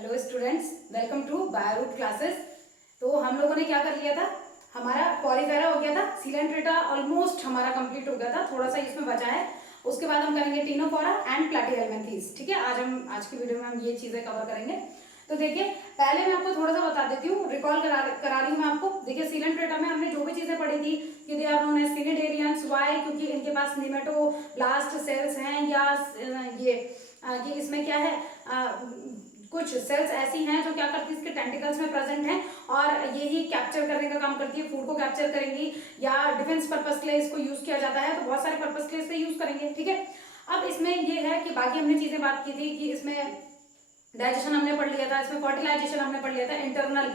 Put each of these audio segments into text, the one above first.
Hello students, welcome to Bioroot classes. तो हम लोगों ने क्या कर लिया था, हमारा पॉलीफेरा हो गया था, सीलेंट्रेटा ऑलमोस्ट हमारा कंप्लीट हो गया था, थोड़ा सा इसमें बचा है। उसके बाद हम करेंगे टिनोफोरा एंड प्लैटीहेल्मिन्थीज। ठीक है, आज की वीडियो में हम ये चीजें कवर करेंगे। तो देखिए, पहले मैं आपको थोड़ा सा बता देती हूँ, रिकॉल करा रही हूँ मैं आपको। देखिए, सीलेंट्रेटा में हमने जो भी चीजें पढ़ी थी कि they are known as cnidarians. Why? क्योंकि इनके पास निमेटोब्लास्ट सेल्स हैं, या ये कि इसमें क्या है, कुछ सेल्स ऐसी हैं जो क्या करती है, इसके टेंटिकल्स में प्रेजेंट हैं और यही कैप्चर करने का काम करती है, फूड को कैप्चर करेंगी, या डिफेंस पर्पस के लिए इसको यूज किया जाता है। तो बहुत सारे पर्पस के लिए इसे यूज करेंगे। ठीक है, अब इसमें ये है कि बाकी हमने चीजें बात की थी कि इसमें डाइजेशन हमने पढ़ लिया था, इसमें फर्टिलाइजेशन हमने पढ़ लिया था, इंटरनल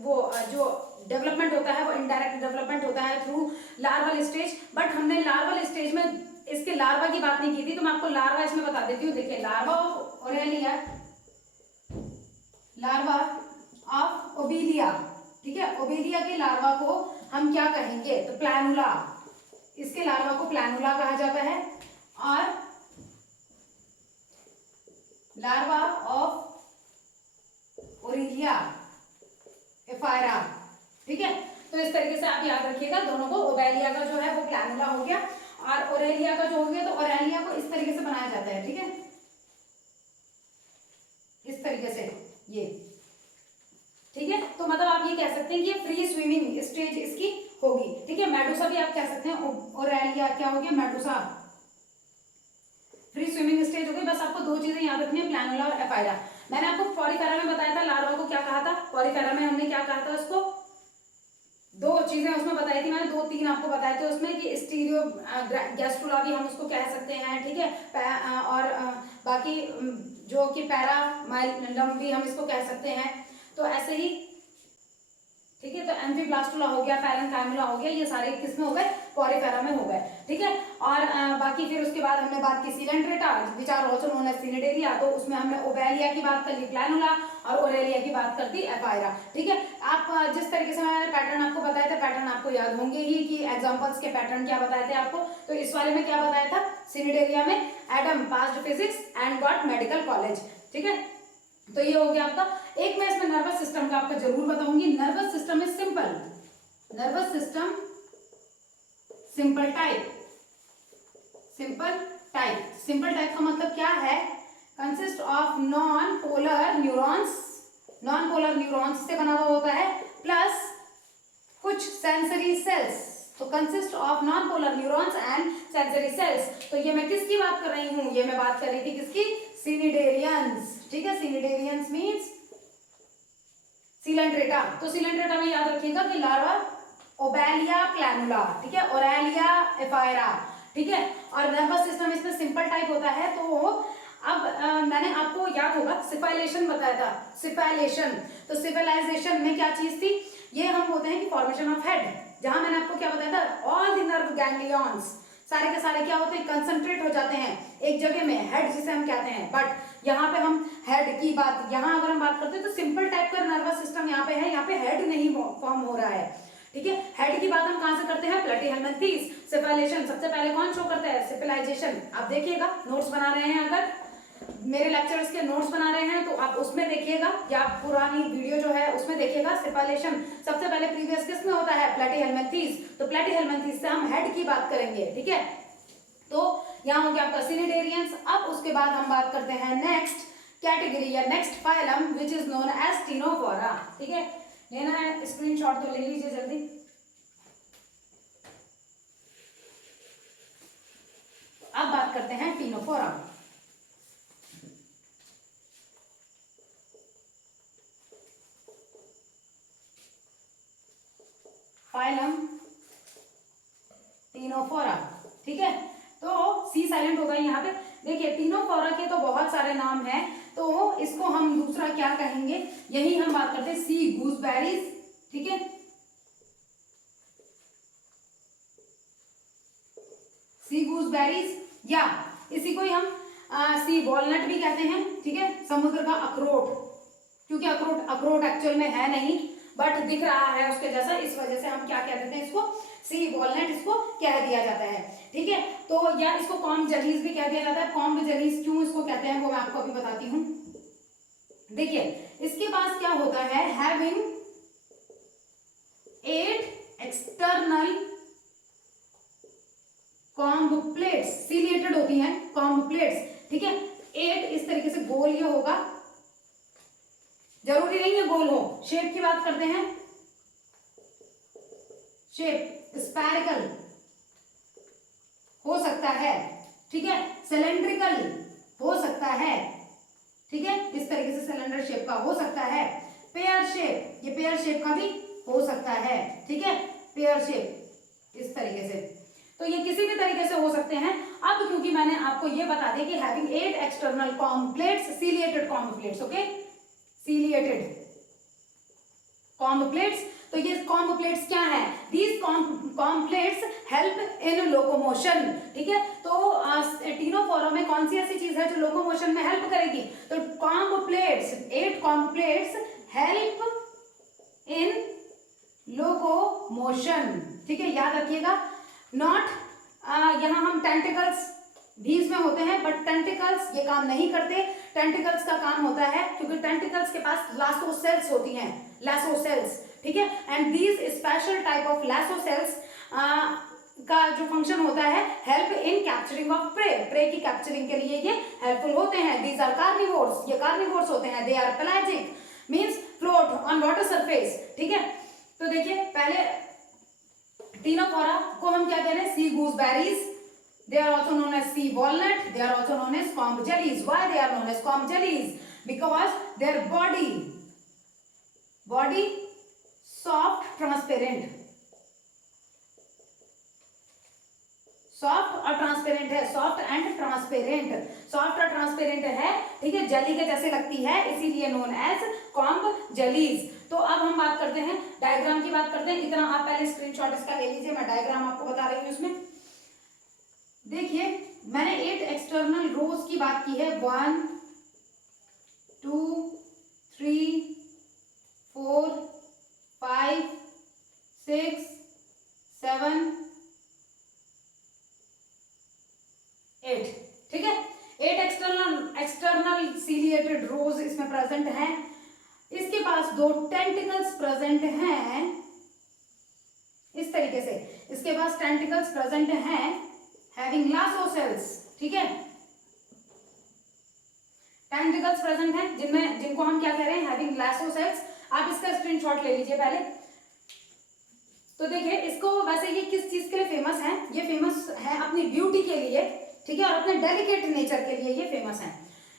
वो जो डेवलपमेंट होता है वो इनडायरेक्ट डेवलपमेंट होता है थ्रू लार्वल स्टेज। बट हमने लार्वल स्टेज में इसके लार्वा की बात नहीं की थी, तो मैं आपको लार्वा इसमें बता देती हूँ। देखिए, larva of Aurelia, larva of Obelia. ठीक है, ओबेलिया के लार्वा को हम क्या कहेंगे, तो प्लैनुला। इसके लार्वा को प्लैनुला कहा जाता है। और लार्वा ऑफ ओरेलिया एफायरा। ठीक है, तो इस तरीके से आप याद रखिएगा दोनों को। ओबेलिया का जो है वो प्लैनुला हो गया और ओरेलिया का जो हो गया, तो ओरेलिया को इस तरीके से बनाया जाता है। ठीक है, इस तरीके से ये। ठीक है, तो मतलब आप ये कह सकते हैं कि ये फ्री स्विमिंग स्टेज इसकी होगी। ठीक है, मेडुसा भी आप कह सकते हैं। ओरेलिया क्या हो गया, मेडुसा, फ्री स्विमिंग स्टेज हो गई। बस आपको दो चीजें याद रखनी है, प्लैनुला और एफायरा। मैंने आपको पॉलीफेरा में बताया था लार्वा को क्या कहा था, पॉलीफेरा में हमने क्या कहा था उसको, दो चीजें उसमें बताई थी मैंने, दो तीन आपको बताए थे उसमें कि स्टीरियो गैस्ट्रुला भी हम उसको कह सकते हैं। ठीक है, और बाकी जो कि पैरा माइलम भी हम इसको कह सकते हैं। तो ऐसे ही, ठीक है, तो एम्फीब्लास्टुला हो गया, पैरेन्काइमुला हो गया, ये सारे किसमें हो गए, पॉलीफेरा में हो गए। ठीक है, और बाकी फिर उसके बाद हमने बात की coelenterata, which are also known as cnidaria. तो उसमें हमने ओबेलिया की बात कर ली, प्लैनुला, और ओरेलिया की बात कर दी, एफायरा। ठीक है, आप जिस तरीके से मैंने पैटर्न आपको बताया था, पैटर्न आपको याद होंगे ही कि एग्जांपल्स के पैटर्न क्या बताए थे आपको। तो इस वाले में क्या बताया था, सिनिडेरिया में Adam passed physics and got medical college. ठीक है, तो ये हो गया आपका। एक मैं इसमें नर्वस सिस्टम का आपको जरूर बताऊंगी। Nervous system is simple, nervous system simple type, simple type. Simple type का मतलब क्या है, consist of non polar neurons, non polar neurons से बना हुआ होता है, प्लस कुछ सेंसरी सेल्स। तो consist of non polar neurons and sensory sales. तो ये मैं किसकी बात कर रही हूं, ये मैं बात कर रही थी किसकी, सिनिडेरियंस। ठीक है, सिनिडेरियंस मींस सीलेंट्रेटा। तो सीलेंट्रेटा में याद रखिएगा कि लार्वा ओबेलिया प्लैनुला, ठीक है, ओरेलिया एफायरा। ठीक है, और नर्वस सिस्टम इसमें सिंपल टाइप होता है। तो अब मैंने आपको याद होगा सिफाइलेशन बताया था, सिफाइलेशन। तो सिफाइलाइजेशन में क्या चीज थी, ये हम बोलते हैं कि फॉर्मेशन ऑफ हेड। जहां मैंने आपको क्या बताया था, ऑल द नर्व गैंग्लियंस सारे के सारे क्या होते हैं, कंसंट्रेट हो जाते हैं एक जगह में, हेड जिसे हम कहते हैं। बट यहाँ पे हम हेड की बात, यहाँ अगर हम बात करते हैं तो सिंपल टाइप का नर्वस सिस्टम यहाँ पे है, यहाँ पे हेड नहीं फॉर्म हो रहा है। ठीक है, हेड की बात हम कहां से करते हैं, प्लैटीहेल्मिन्थीज। सिफाइलेशन सबसे पहले कौन शो करता है, सिफाइलाइजेशन। आप देखिएगा, नोट्स बना रहे हैं, अगर मेरे लेक्चर्स के नोट्स बना रहे हैं तो आप उसमें देखिएगा, या पुरानी वीडियो जो है उसमें देखिएगा। सिफाइलेशन सबसे पहले प्रीवियस किस में होता है, प्लैटीहेल्मिन्थीज। तो प्लैटीहेल्मिन्थीज से हम हेड की बात करेंगे। ठीक है, तो यहां हो गया आपका सिनिडेरियंस। अब उसके बाद हम बात करते हैं नेक्स्ट कैटेगरी या next phylum which is known as Ctenophora. ठीक है, लेना है स्क्रीनशॉट तो ले लीजिए जल्दी। अब बात करते हैं टिनोफोरा। Phylum Ctenophora. ठीक है, तो सी साइलेंट होगा यहाँ पे। देखिए, टिनोफोरा के तो बहुत सारे नाम हैं, तो इसको हम दूसरा क्या कहेंगे, यही हम बात करते हैं सी गूसबेरीज। ठीक है, सी गूसबेरीज, या इसी को ही हम सी वॉलनट भी कहते हैं। ठीक है, समुद्र का अखरोट, क्योंकि अखरोट एक्चुअल में है नहीं बट दिख रहा है उसके जैसा, इस वजह से हम क्या कह देते हैं, इसको सी वॉलनट इसको कह दिया जाता है। ठीक है, तो या इसको कॉम्ब जलीस भी कह दिया जाता है। कॉम्ब जलीस क्यों इसको कहते हैं वो मैं आपको अभी बताती हूँ। देखिए इसके पास क्या होता है, having 8 external comb plates, ciliated होती हैं कॉम्ब प्लेट्स, ठीक है। 8 इस तरीके से गोल ये होगा, जरूरी नहीं है गोल हो, शेप की बात करते हैं, शेप स्पैरिकल हो सकता है, ठीक है, सिलेंड्रिकल हो सकता है, ठीक है, इस तरीके से सिलेंडर शेप का हो सकता है, पेयर शेप, ये पेयर शेप का भी हो सकता है, ठीक है, पेयर शेप इस तरीके से, तो ये किसी भी तरीके से हो सकते हैं। अब क्योंकि मैंने आपको ये बता दिया कि having 8 external comb plates, ciliated comb plates, okay, ciliated comb plates, तो ये कॉम्ब प्लेट्स क्या है, these comb plates help in locomotion, ठीक है। तो टीनोफोरा में कौन सी ऐसी चीज है जो लोकोमोशन में हेल्प करेगी, तो comb plates, 8 comb plates help in locomotion, ठीक है, याद रखिएगा। नॉट यहाँ हम टेंटिकल्स भी इसमें होते हैं, बट टेंटिकल्स ये काम नहीं करते, टेंटिकल्स का काम होता है क्योंकि टेंटिकल्स के पास लासो सेल्स होती हैं, लासो सेल्स, ठीक है, and these special type of lasso cells का जो फंक्शन होता है help in capturing of prey, prey की कैप्चरिंग के लिए ये हेल्पफुल होते हैं। दीज आर कार्निवोर्स, ये कार्निवोर्स होते हैं, they are pelagic means float on water surface, ठीक है। तो देखिए पहले टीनोफोरा को हम क्या कह रहे हैं, सी गूसबेरीज, they are also known as sea walnut, they are also known as comb jellies. Why they are known as comb jellies? Because their body soft, transparent, soft और ट्रांसपेरेंट है, सॉफ्ट एंड ट्रांसपेरेंट, सॉफ्ट और transparent है, ठीक है, जली के जैसे लगती है, इसीलिए नोन एज कॉम्ब जेलीज। तो अब हम बात करते हैं डायग्राम की, बात करते हैं, इतना आप पहले स्क्रीनशॉट इसका ले लीजिए, मैं डायग्राम आपको बता रही हूँ इसमें। देखिए मैंने 8 एक्सटर्नल रोज की बात की है, 1 2 3 4 5 6 7 8, ठीक है, 8 एक्सटर्नल सीलिएटेड रोज इसमें प्रेजेंट हैं। इसके पास 2 टेंटिकल्स प्रेजेंट हैं, इस तरीके से इसके पास टेंटिकल्स प्रेजेंट हैं, हैविंग लासो सेल्स, ठीक है, टेंटिकल्स प्रेजेंट हैं जिनको हम क्या कह रहे हैं, हैविंग लासो सेल्स। आप इसका स्क्रीनशॉट ले लीजिए पहले। तो देखिए इसको, वैसे ये किस चीज के लिए फेमस है, ये फेमस है अपनी ब्यूटी के लिए, ठीक है, और अपने डेलिकेट नेचर के लिए ये फेमस है।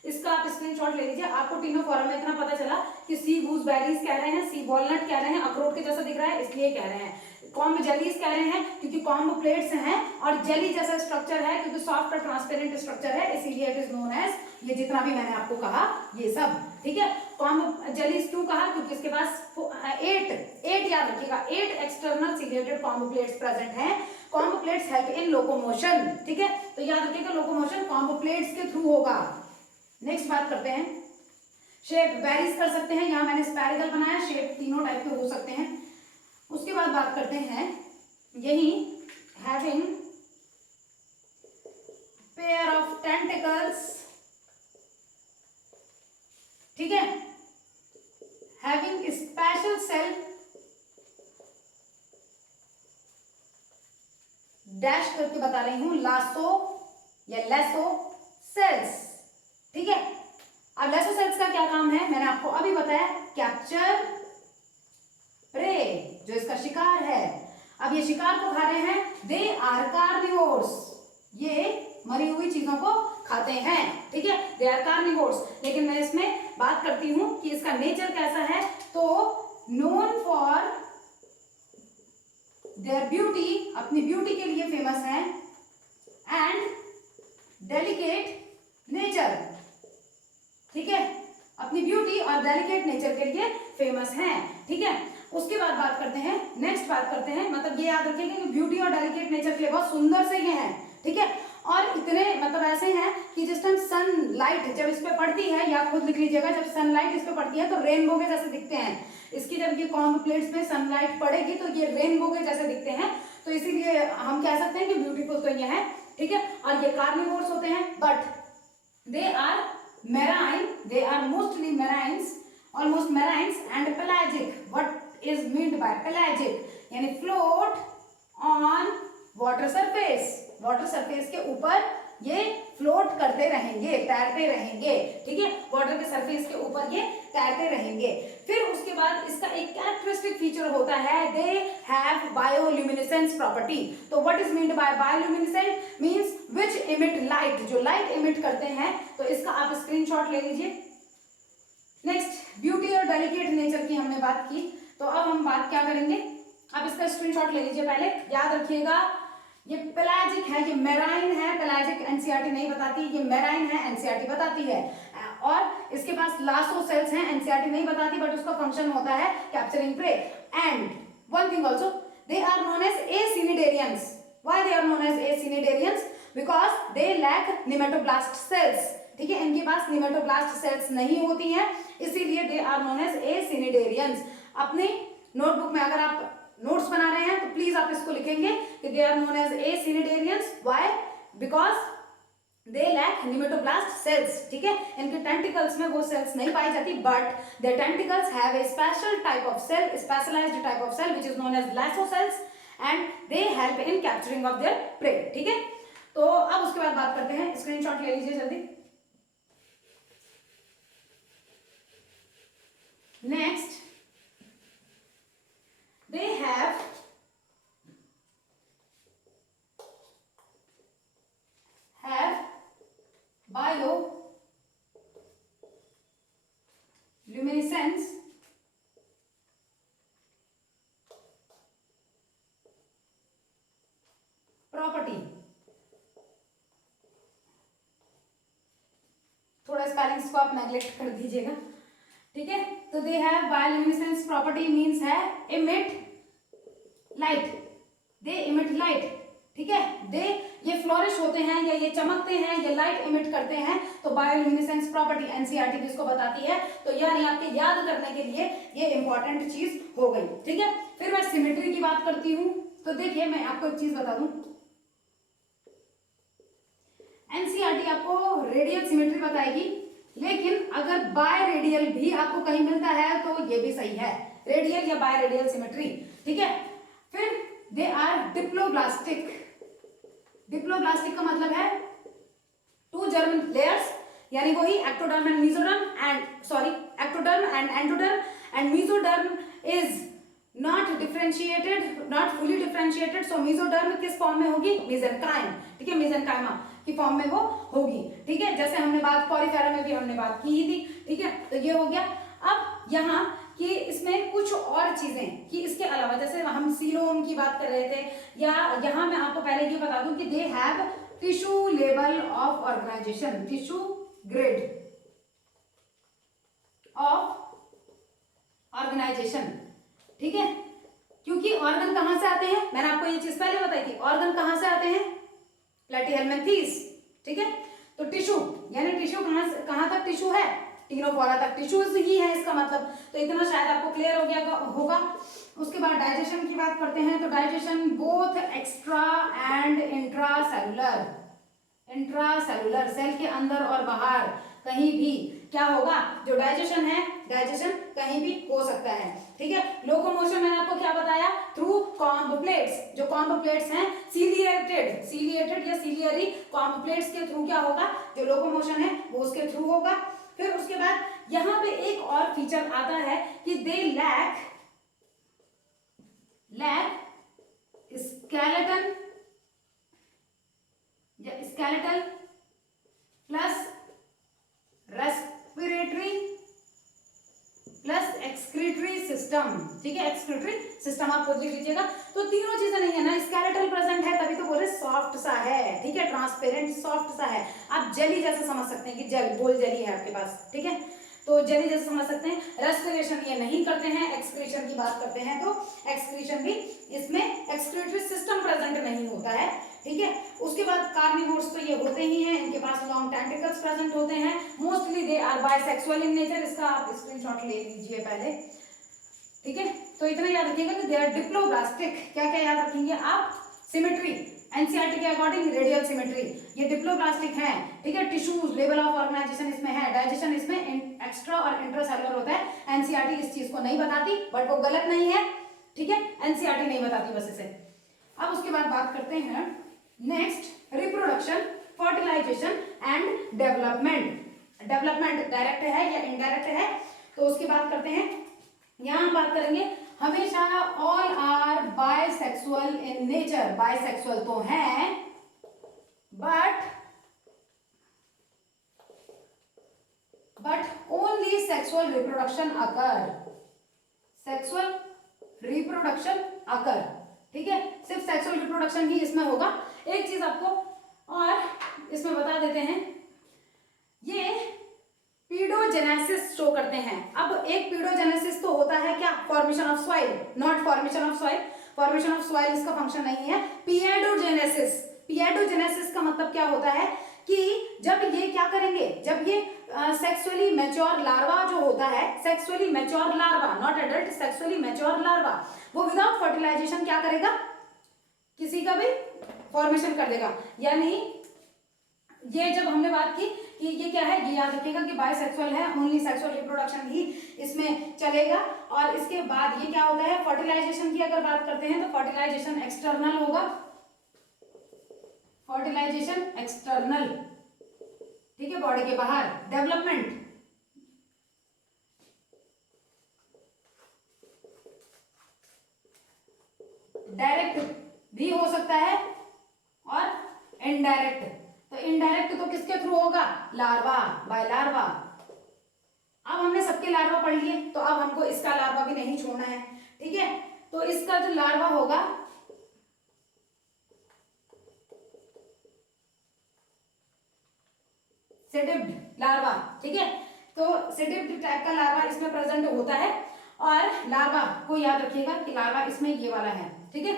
इसका आप स्क्रीनशॉट ले लीजिए। आपको टीनोफोरा में इतना पता चला कि सी गूसबेरीज कह रहे हैं, सी वॉलनट कह रहे हैं, अखरोट के जैसा दिख रहा है इसलिए कह रहे हैं, कॉम्ब जेलीज कह रहे हैं क्योंकि कॉम्ब प्लेट्स हैं और जेली जैसा स्ट्रक्चर है क्योंकि सॉफ्ट और ट्रांसपेरेंट स्ट्रक्चर है, इसीलिए इट इज नोन एज, ये जितना भी मैंने आपको कहा ये सब, ठीक है। कॉम्ब जेलीज क्यों कहा, क्योंकि इसके पास 8 याद रखिएगा, 8 external ciliated comb plates present हैं। Comb plates help in locomotion, ठीक है, तो याद रखिएगा लोकोमोशन कॉम्ब प्लेट्स के थ्रू होगा। नेक्स्ट बात करते हैं, शेप वेरीज कर सकते हैं, यहाँ मैंने स्पैरिकल बनाया, शेप तीनों टाइप के हो सकते हैं। उसके बाद बात करते हैं यही हैविंग पेयर ऑफ टेंटिकल्स, ठीक है, हैविंग स्पेशल सेल डैश करके बता रही हूं, लासो या लेसो सेल्स, ठीक है। अब लेसो सेल्स का क्या काम है, मैंने आपको अभी बताया, कैप्चर प्रे, जो इसका शिकार है। अब ये शिकार को खा रहे हैं, दे आर कार्निवोर्स, ये मरी हुई चीजों को खाते हैं, ठीक है, दे आर कार्निवोर्स। लेकिन मैं इसमें बात करती हूं कि इसका नेचर कैसा है, तो नोन फॉर देयर ब्यूटी, अपनी ब्यूटी के लिए फेमस है, एंड डेलिकेट नेचर, ठीक है, अपनी ब्यूटी और डेलिकेट नेचर के लिए फेमस हैं, ठीक है। उसके बाद बात करते हैं, नेक्स्ट बात करते हैं, मतलब ये याद रखिएगा कि ब्यूटी और डेलिकेट नेचर के लिए बहुत सुंदर से ये हैं, ठीक है, और इतने मतलब ऐसे हैं कि जिस टाइम सनलाइट जब इस पे पड़ती है, या खुद लिख लीजिएगा, जब सनलाइट इस पे पड़ती है तो रेनबो के जैसे दिखते हैं। इसकी जब ये कॉम्ब प्लेट्स पे सनलाइट पड़ेगी तो ये रेनबो के जैसे दिखते हैं, तो इसीलिए हम कह सकते हैं कि ब्यूटीफुल तो ये है, ठीक है। और ये कार्निवोर्स होते हैं, but they are marine, they are mostly almost marines and pelagic. What is meant by pelagic? यानी float on water surface, water surface के ऊपर ये फ्लोट करते रहेंगे, तैरते रहेंगे, ठीक है, वाटर के सरफेस के ऊपर ये तैरते रहेंगे। फिर उसके बाद इसका एक कैरेक्टरिस्टिक फीचर होता है, दे हैव बायोल्यूमिनेसेंस प्रॉपर्टी। तो what is meant bye bioluminescent? Means which emit light, जो लाइट इमिट करते हैं। तो इसका आप स्क्रीनशॉट ले लीजिए। नेक्स्ट, ब्यूटी और डेलिकेट नेचर की हमने बात की, तो अब हम बात क्या करेंगे, आप इसका स्क्रीनशॉट ले लीजिए। पहले याद रखिएगा ये पेलाजिक है, ये मेराइन है, पेलाजिक एनसीईआरटी नहीं बताती, ये मेराइन है, एनसीईआरटी बताती है। और इसके पास लासो सेल्स हैं, एनसीईआरटी नहीं बताती, बट उसका फंक्शन होता है capturing prey. And one thing also, they are known as acnidarians. Why they are known as acnidarians? Because they lack nematoblast cells, ठीक है, इनके पास निमेटोब्लास्ट सेल्स नहीं होती हैं, इसीलिए दे आर नोन एज एसिनिडेरियंस। अपने नोटबुक में अगर आप नोट्स बना रहे हैं तो प्लीज आप इसको लिखेंगे कि they are known as acnidarians. Why? Because they lack nematoblast cells, ठीक है, इनके टेंटिकल्स में वो सेल्स नहीं पाई जाती, but their tentacles have a special type of cell, specialised type of cell which is known as lasso cells, and they help in capturing of their prey, ठीक है। तो अब उसके बाद बात करते हैं, स्क्रीनशॉट ले लीजिए जल्दी। Next, they have bioluminescence property। थोड़ा स्पेलिंग्स को आप नेग्लेक्ट कर दीजिएगा, ठीक है। तो they have bioluminescence property means है इमिट लाइट, दे इमिट लाइट, ठीक है, दे ये फ्लोरिश होते हैं या ये चमकते हैं, ये लाइट इमिट करते हैं, तो बायोल्यूमिनेसेंस प्रॉपर्टी एनसीईआरटी जिसको बताती है। तो यानी आपके याद करने के लिए ये इंपॉर्टेंट चीज हो गई, ठीक है। फिर मैं सिमेट्री की बात करती हूं, तो देखिए मैं आपको एक चीज बता दूं, एनसीईआरटी आपको रेडियल सिमेट्री बताएगी, लेकिन अगर बाय रेडियल भी आपको कहीं मिलता है तो ये भी सही है, रेडियल या बाय रेडियल सिमेट्री, ठीक है। फिर दे आर डिप्लोब्लास्टिक। डिप्लोब्लास्टिक का मतलब है टू जर्म लेयर्स, यानी वही ectoderm and mesoderm ectoderm and endoderm, and mesoderm is not differentiated, not fully differentiated. So mesoderm किस फॉर्म में होगी? मेसेनकाइम, ठीक है, मेसेनकाइमा की फॉर्म में वो होगी, ठीक है, जैसे हमने बात पॉलीफेरा में भी हमने बात की ही थी, ठीक है। तो ये हो गया। अब यहाँ कि इसमें कुछ और चीजें कि इसके अलावा, जैसे हम सीलोम की बात कर रहे थे, या यहाँ मैं आपको पहले ये बता दूं कि they have tissue level of organisation, tissue grade of organisation, ठीक है, क्योंकि ऑर्गन कहां से आते हैं, मैंने आपको ये चीज पहले बताई थी, ऑर्गन कहां से आते हैं? प्लैटीहेल्मिन्थेस, ठीक है। तो टिश्यू यानी टिश्यू कहां तक टिश्यू है? टीनोफोरा तक टिश्यूज ही है इसका मतलब। तो इतना शायद आपको क्लियर हो गया होगा। उसके बाद डाइजेशन की बात करते हैं, तो digestion both extra and intracellular, intracellular cell के अंदर और बाहर कहीं भी क्या होगा, जो डाइजेशन है, डाइजेशन कहीं भी हो सकता है, ठीक है। लोकोमोशन मैंने आपको क्या बताया? थ्रू कॉम्ब प्लेट्स, जो कॉम्ब प्लेट्स हैं सीलिएटेड या सीलियरी कॉम्ब प्लेट्स के थ्रू क्या होगा, जो लोकोमोशन है वो उसके थ्रू होगा। फिर उसके बाद यहां पे एक और फीचर आता है कि दे लैक स्केलेटन या skeletal plus respiratory plus excretory system, ठीक है, एक्सक्रीटरी सिस्टम आप खुद लिख लीजिएगा। तो तीनों चीजें नहीं है ना, स्केलेटल प्रेजेंट है तभी तो बोले सॉफ्ट सा है, ठीक है, ट्रांसपेरेंट सॉफ्ट सा है, आप जेली जैसा समझ सकते हैं कि जेल बोल जेली है आपके पास, ठीक है, तो जेली जैसे समझ सकते हैं। रेस्पिरेशन ये नहीं करते हैं, एक्सक्रीशन की बात करते हैं तो एक्सक्रीशन भी इसमें एक्सक्रीटरी सिस्टम प्रेजेंट नहीं होता है, ठीक है। उसके बाद कार्निवोर्स तो ये होते ही हैं, इनके पास लॉन्ग टेंटिकल्स प्रेजेंट होते हैं, mostly they are bisexual in nature, इसका आप स्क्रीनशॉट ले लीजिए पहले, ठीक है। तो इतना याद रखिएगा कि दे आर डिप्लोब्लास्टिक। क्या क्या याद रखेंगे आप? सिमेट्री, एनसीईआरटी के अकॉर्डिंग रेडियल सिमेट्री, ये डिप्लोप्लास्टिक है, ठीक है। टिश्यूज, लेवल ऑफ ऑर्गेनाइजेशन इसमें है, डाइजेशन इसमें एक्स्ट्रा और इंट्रासेलुलर होता है। एनसीईआरटी इस चीज को नहीं बताती, बट वो गलत नहीं है, ठीक है। एनसीईआरटी नहीं बताती बस इसे। अब उसके बाद बात करते हैं next, reproduction, fertilisation and development. Development direct है या इनडायरेक्ट है, तो उसकी बात करते हैं। यहां बात करेंगे हमेशा all are bisexual in nature, bisexual तो हैं but only sexual reproduction occur, sexual reproduction occur, ठीक है। सिर्फ सेक्सुअल रिप्रोडक्शन ही इसमें होगा। एक चीज आपको और इसमें बता देते हैं, ये पीडोजेनेसिस शो करते हैं। अब एक पीडोजेनेसिस तो होता है क्या, formation of soil, not formation of soil, formation of soil इसका फंक्शन नहीं है। पिएडोजेनेसिस, पिएडोजेनेसिस का मतलब क्या होता है कि जब ये क्या करेंगे, जब ये सेक्सुअली मैच्योर लार्वा जो होता है, sexually mature larva, not adult, sexually mature larva, वो विदाउट फर्टिलाइजेशन क्या करेगा, किसी का भी फॉर्मेशन कर देगा। यानी ये जब हमने बात की कि ये क्या है, ये याद रखिएगा कि बायसेक्सुअल है, ओनली सेक्सुअल रिप्रोडक्शन ही इसमें चलेगा। और इसके बाद ये क्या होता है, फर्टिलाइजेशन की अगर बात करते हैं तो फर्टिलाइजेशन एक्सटर्नल होगा, फर्टिलाइजेशन एक्सटर्नल, ठीक है, बॉडी के बाहर। डेवलपमेंट, डायरेक्ट भी हो सकता है और इनडायरेक्ट। तो इनडायरेक्ट तो किसके थ्रू होगा, लार्वा, बाय लार्वा। अब हमने सबके लार्वा पढ़ लिए, तो अब हमको इसका लार्वा भी नहीं छोड़ना है, ठीक है। तो इसका जो लार्वा होगा सेडिप्ड लार्वा, ठीक है। तो सेडिप्ड टाइप का लार्वा इसमें प्रेजेंट होता है। और लार्वा को याद रखिएगा कि लार्वा इसमें ये वाला है, ठीक है।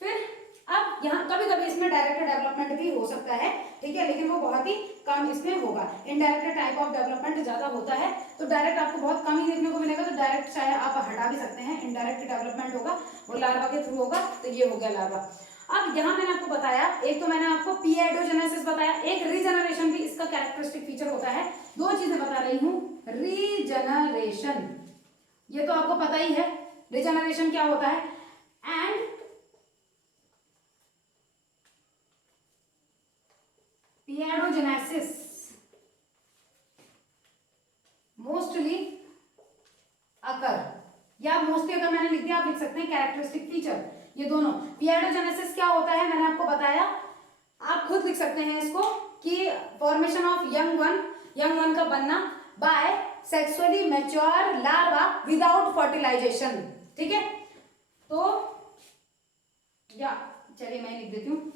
फिर अब यहाँ कभी कभी इसमें डायरेक्ट डेवलपमेंट भी हो सकता है, ठीक है, लेकिन वो बहुत ही कम इसमें होगा। इनडायरेक्ट टाइप ऑफ डेवलपमेंट ज्यादा होता है, तो डायरेक्ट आपको बहुत कम ही देखने को मिलेगा। तो डायरेक्ट चाहे आप हटा भी सकते हैं, इनडायरेक्ट डेवलपमेंट होगा, वो लार्वा के थ्रू होगा। तो ये हो गया लार्वा। अब यहाँ मैंने आपको बताया, एक तो मैंने आपको पीएडोजेनेसिस बताया, एक रीजनरेशन भी इसका कैरेक्टरिस्टिक फीचर होता है। दो चीजें बता रही हूँ, रीजनरेशन, ये तो आपको पता ही है रीजनरेशन क्या होता है, एंड पीएडोजेनेसिस मोस्टली अकर, या मोस्टली अगर मैंने लिख दिया आप लिख सकते हैं कैरेक्टरिस्टिक फीचर, ये दोनों। पीएडोजेनेसिस क्या होता है मैंने आपको बताया, आप खुद लिख सकते हैं इसको कि फॉर्मेशन ऑफ यंग वन का बनना by sexually mature larva without fertilisation, ठीक है। तो या चलिए मैं लिख देती हूँ,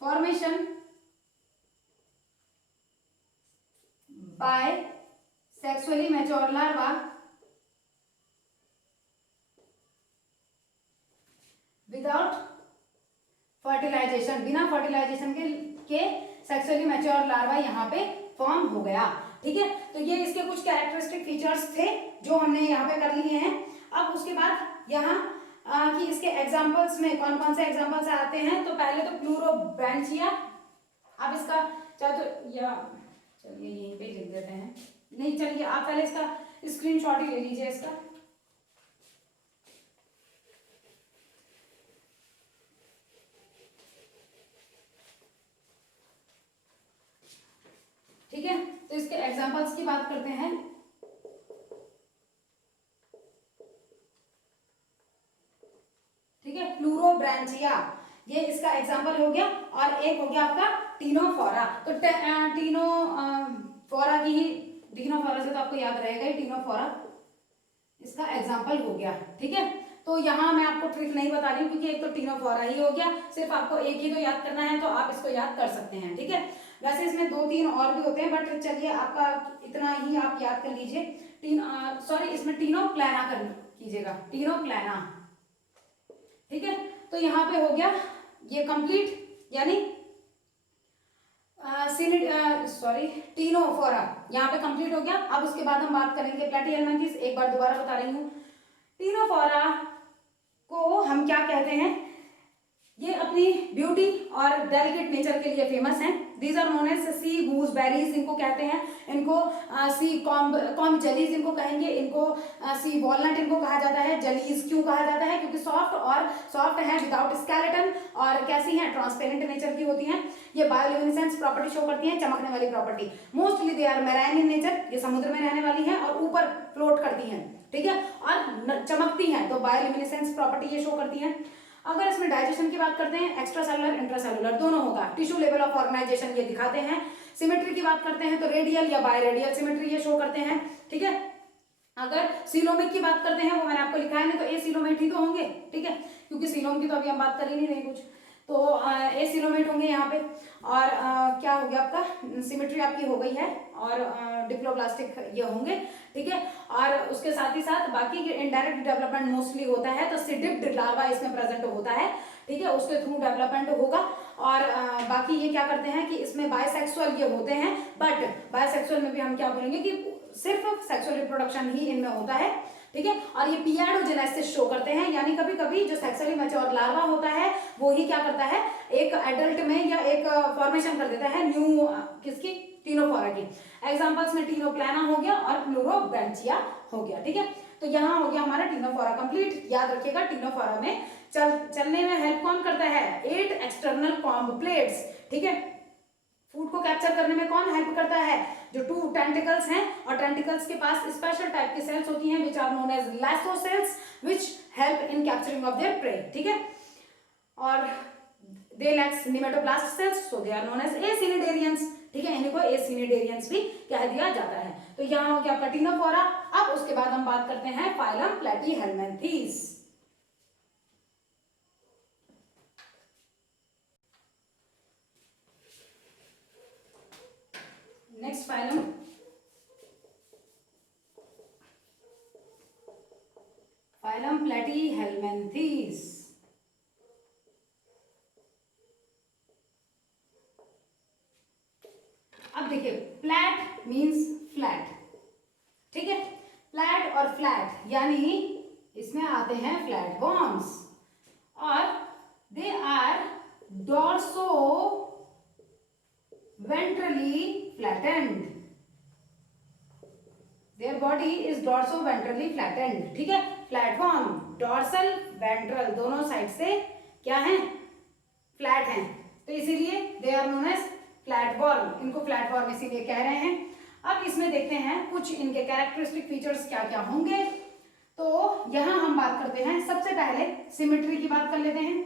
formation by sexually mature larva without fertilisation, बिना फर्टिलाइजेशन के सेक्सुअली मैच्योर लार्वा यहाँ पे फॉर्म हो गया, ठीक है। तो ये इसके कुछ कैरेक्टरिस्टिक फीचर्स थे जो हमने यहाँ पे कर लिए हैं। अब उसके बाद यहाँ कि इसके एग्जांपल्स में कौन कौन से एग्जांपल्स आते हैं, तो पहले तो प्लूरोब्रैंचिया। अब इसका चाहे तो या चलिए यहीं पे लिख देते हैं, नहीं चलिए आप पहले इसका स्क्रीनशॉट ही ले लीजिए इसका, ठीक है। तो इसके एग्जांपल्स की बात करते हैं। ठीक है, प्लूरोब्रैंचिया ये इसका एग्जांपल हो गया, और एक हो गया आपका टीनोफोरा। तो टीनोफोरा की ही, टीनोफोरा से तो आपको याद रहेगा ही, टीनोफोरा इसका एग्जांपल हो गया, ठीक है। तो यहाँ मैं आपको ट्रिक नहीं बता रही हूँ क्योंकि एक तो टीनोफोरा ही हो गया, सिर्फ आपको एक ही तो याद करना है, तो आप इसको याद कर सकते हैं, ठीक है। वैसे इसमें दो तीन और भी होते हैं, बट चलिए आपका इतना ही आप याद कर लीजिए। सॉरी इसमें टीनोप्लाना कर कीजिएगा, टीनोप्लाना, ठीक है। तो यहाँ पे हो गया ये कंप्लीट, यानी टीनोफोरा यहाँ पे कंप्लीट हो गया। अब उसके बाद हम बात करेंगे प्लैटिहेल्मिन्थस। एक बार दोबारा बता रही हूँ, टीनोफोरा को हम क्या कहते हैं, ये अपनी ब्यूटी और डेलिकेट नेचर के लिए फेमस हैं। These are known as sea gooseberries इनको कहते हैं, इनको सी कॉम्ब जेलीज इनको कहेंगे, इनको सी वॉलनट इनको कहा जाता है। जेलीज क्यों कहा जाता है? क्योंकि सॉफ्ट है, विदाउट स्केलेटन, और कैसी हैं? ट्रांसपेरेंट नेचर की होती हैं। ये बायोल्यूमिनेसेंस प्रॉपर्टी शो करती हैं, चमकने वाली property. Mostly they are marine in nature, ये समुद्र में रहने वाली हैं और ऊपर फ्लोट करती हैं, ठीक है, और चमकती हैं, तो बायोल्यूमिनेसेंस प्रॉपर्टी ये शो करती हैं। अगर इसमें डाइजेशन की बात करते हैं, एक्स्ट्रा सेलुलर इंट्रासेलुलर दोनों होगा। टिश्यू लेवल ऑफ ऑर्गेनाइजेशन ये दिखाते हैं। सिमेट्री की बात करते हैं तो रेडियल या बायरेडियल सिमेट्री ये शो करते हैं, ठीक है। अगर सीलोमिक की बात करते हैं, वो मैंने आपको लिखा है नहीं, तो ए सीलोमेट ही तो होंगे, ठीक है, क्योंकि सीलोम की तो अभी हम बात कर ही नहीं रहे कुछ, तो ए सीलोमेट होंगे यहाँ पे। और क्या हो गया आपका? सिमेट्री आपकी हो गई है, और डिप्लोब्लास्टिक ये होंगे, ठीक है। और उसके साथ ही साथ बाकी इनडायरेक्ट डेवलपमेंट मोस्टली होता है, तो सिडिप्ड लार्वा इसमें प्रेजेंट होता है, ठीक है, उसके थ्रू डेवलपमेंट होगा। और बाकी ये क्या करते हैं कि इसमें बायसेक्सुअल ये होते हैं, बट बायसेक्सुअल में भी हम क्या बोलेंगे कि सिर्फ सेक्सुअल रिप्रोडक्शन ही इनमें होता है, ठीक है। और ये पियाडोजेनेसिस शो करते हैं, यानी कभी कभी जो सेक्सुअली मैच्योर लार्वा होता है वो ही क्या करता है, एक एडल्ट में या एक फॉर्मेशन कर देता है न्यू किसकी? टीनोफोरा की। एग्जांपल्स में टीनोप्लाना हो गया और प्लूरोबेंचिया हो गया, ठीक है। तो यहाँ हो गया हमारा टीनोफोरा कंप्लीट। याद रखिएगा, टीनोफोरा में चलने में हेल्प कौन करता है? 8 एक्सटर्नल कॉम्ब प्लेट्स, ठीक है। फूड को कैप्चर करने में कौन हेल्प करता है? जो 2 टेंटिकल्स हैं, और टेंटिकल्स के पास स्पेशल टाइप की सेल्स होती हैं which are known as lyso cells which help in capturing of their prey, ठीक है। और they lack nematoblast cells, so they are known as acnidarians, ठीक है, इनको एसिनिडेरियंस भी कह दिया जाता है। तो यहाँ हो गया आपका टीनोफोरा। अब उसके बाद हम बात करते हैं phylum Platyhelminthes. Next phylum Platyhelminthes. अब देखिए, प्लैट मींस फ्लैट, ठीक है। प्लैट और फ्लैट यानी इसमें आते हैं फ्लैट बोन्स, और they are dorso ventrally flattened, their body is dorso-ventrally flattened, ठीक है। फ्लैटफॉर्म, डॉर्सल, वेंट्रल दोनों साइड से क्या है? फ्लैट हैं, तो इसीलिए they are known as flatworm, इनको फ्लैटबॉर्न इसीलिए कह रहे हैं। अब इसमें देखते हैं कुछ इनके कैरेक्टरिस्टिक फीचर्स क्या क्या होंगे। तो यहां हम बात करते हैं, सबसे पहले सिमेट्री की बात कर लेते हैं।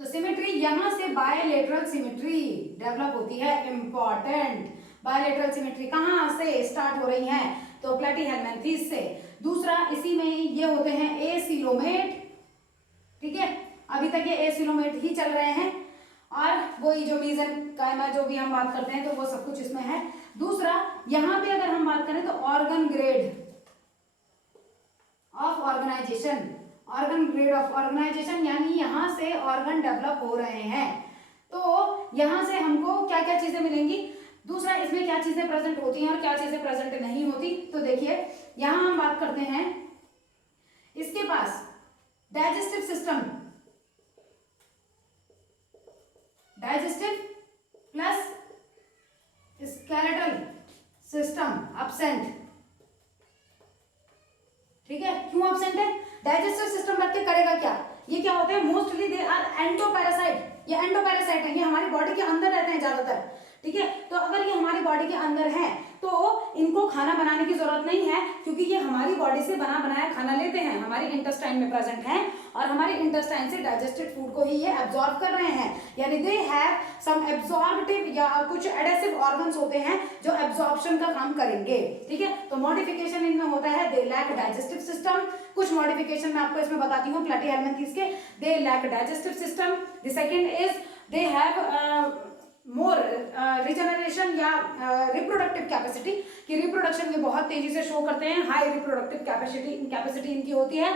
तो सिमेट्री यहां से बायलेटरल सिमेट्री डेवलप होती है, इंपॉर्टेंट। बायलेटरल सिमेट्री कहां से स्टार्ट हो रही है? तो प्लेटीहेल्मिन्थीज से। दूसरा, इसी में ये होते हैं एसिलोमेट, ठीक है, अभी तक ये एसिलोमेट ही चल रहे हैं, और वही जो मीसेनकाइमा जो भी हम बात करते हैं तो वो सब कुछ इसमें है। दूसरा, यहां पे अगर हम बात करें तो organ grade of organisation, organ grade of organisation यानी यहां से ऑर्गन डेवलप हो रहे हैं, तो यहां से हमको क्या क्या चीजें मिलेंगी। दूसरा, इसमें क्या चीजें प्रेजेंट होती हैं और क्या चीजें प्रेजेंट नहीं होती। तो देखिए, यहां हम बात करते हैं, इसके पास digestive system, digestive plus skeletal system absent, ठीक है। क्यों एब्सेंट है? डाइजेस्टिव सिस्टम रख के करेगा क्या? ये क्या होते हैं? मोस्टली दे आर एंडोपैरासाइट, ये एंडोपैरासाइट है, ये हमारी बॉडी के अंदर रहते हैं ज्यादातर, ठीक है। तो अगर ये हमारी बॉडी के अंदर है तो इनको खाना बनाने की जरूरत नहीं है, क्योंकि ये हमारी बॉडी से बना बनाया खाना लेते हैं, हमारी इंटेस्टाइन में प्रेजेंट हैं, और हमारे इंटेस्टाइन से डाइजेस्टेड फूड को ही ये एब्जॉर्ब कर रहे हैं, यानी दे हैव सम एब्जॉर्बिटिव या कुछ एडेसिव ऑर्गन्स होते हैं जो एब्जॉर्प्शन का काम करेंगे, ठीक है। तो मॉडिफिकेशन इनमें होता है, दे लैक डाइजेस्टिव सिस्टम। कुछ मॉडिफिकेशन मैं आपको इसमें बताती हूँ प्लेटीहेल्मिन्थीज के। They lack digestive system. The second is they have more regeneration या रिप्रोडक्टिव कैपेसिटी, कि रिप्रोडक्शन में बहुत तेजी से शो करते हैं, हाई रिप्रोडक्टिव कैपेसिटी इनकी होती है।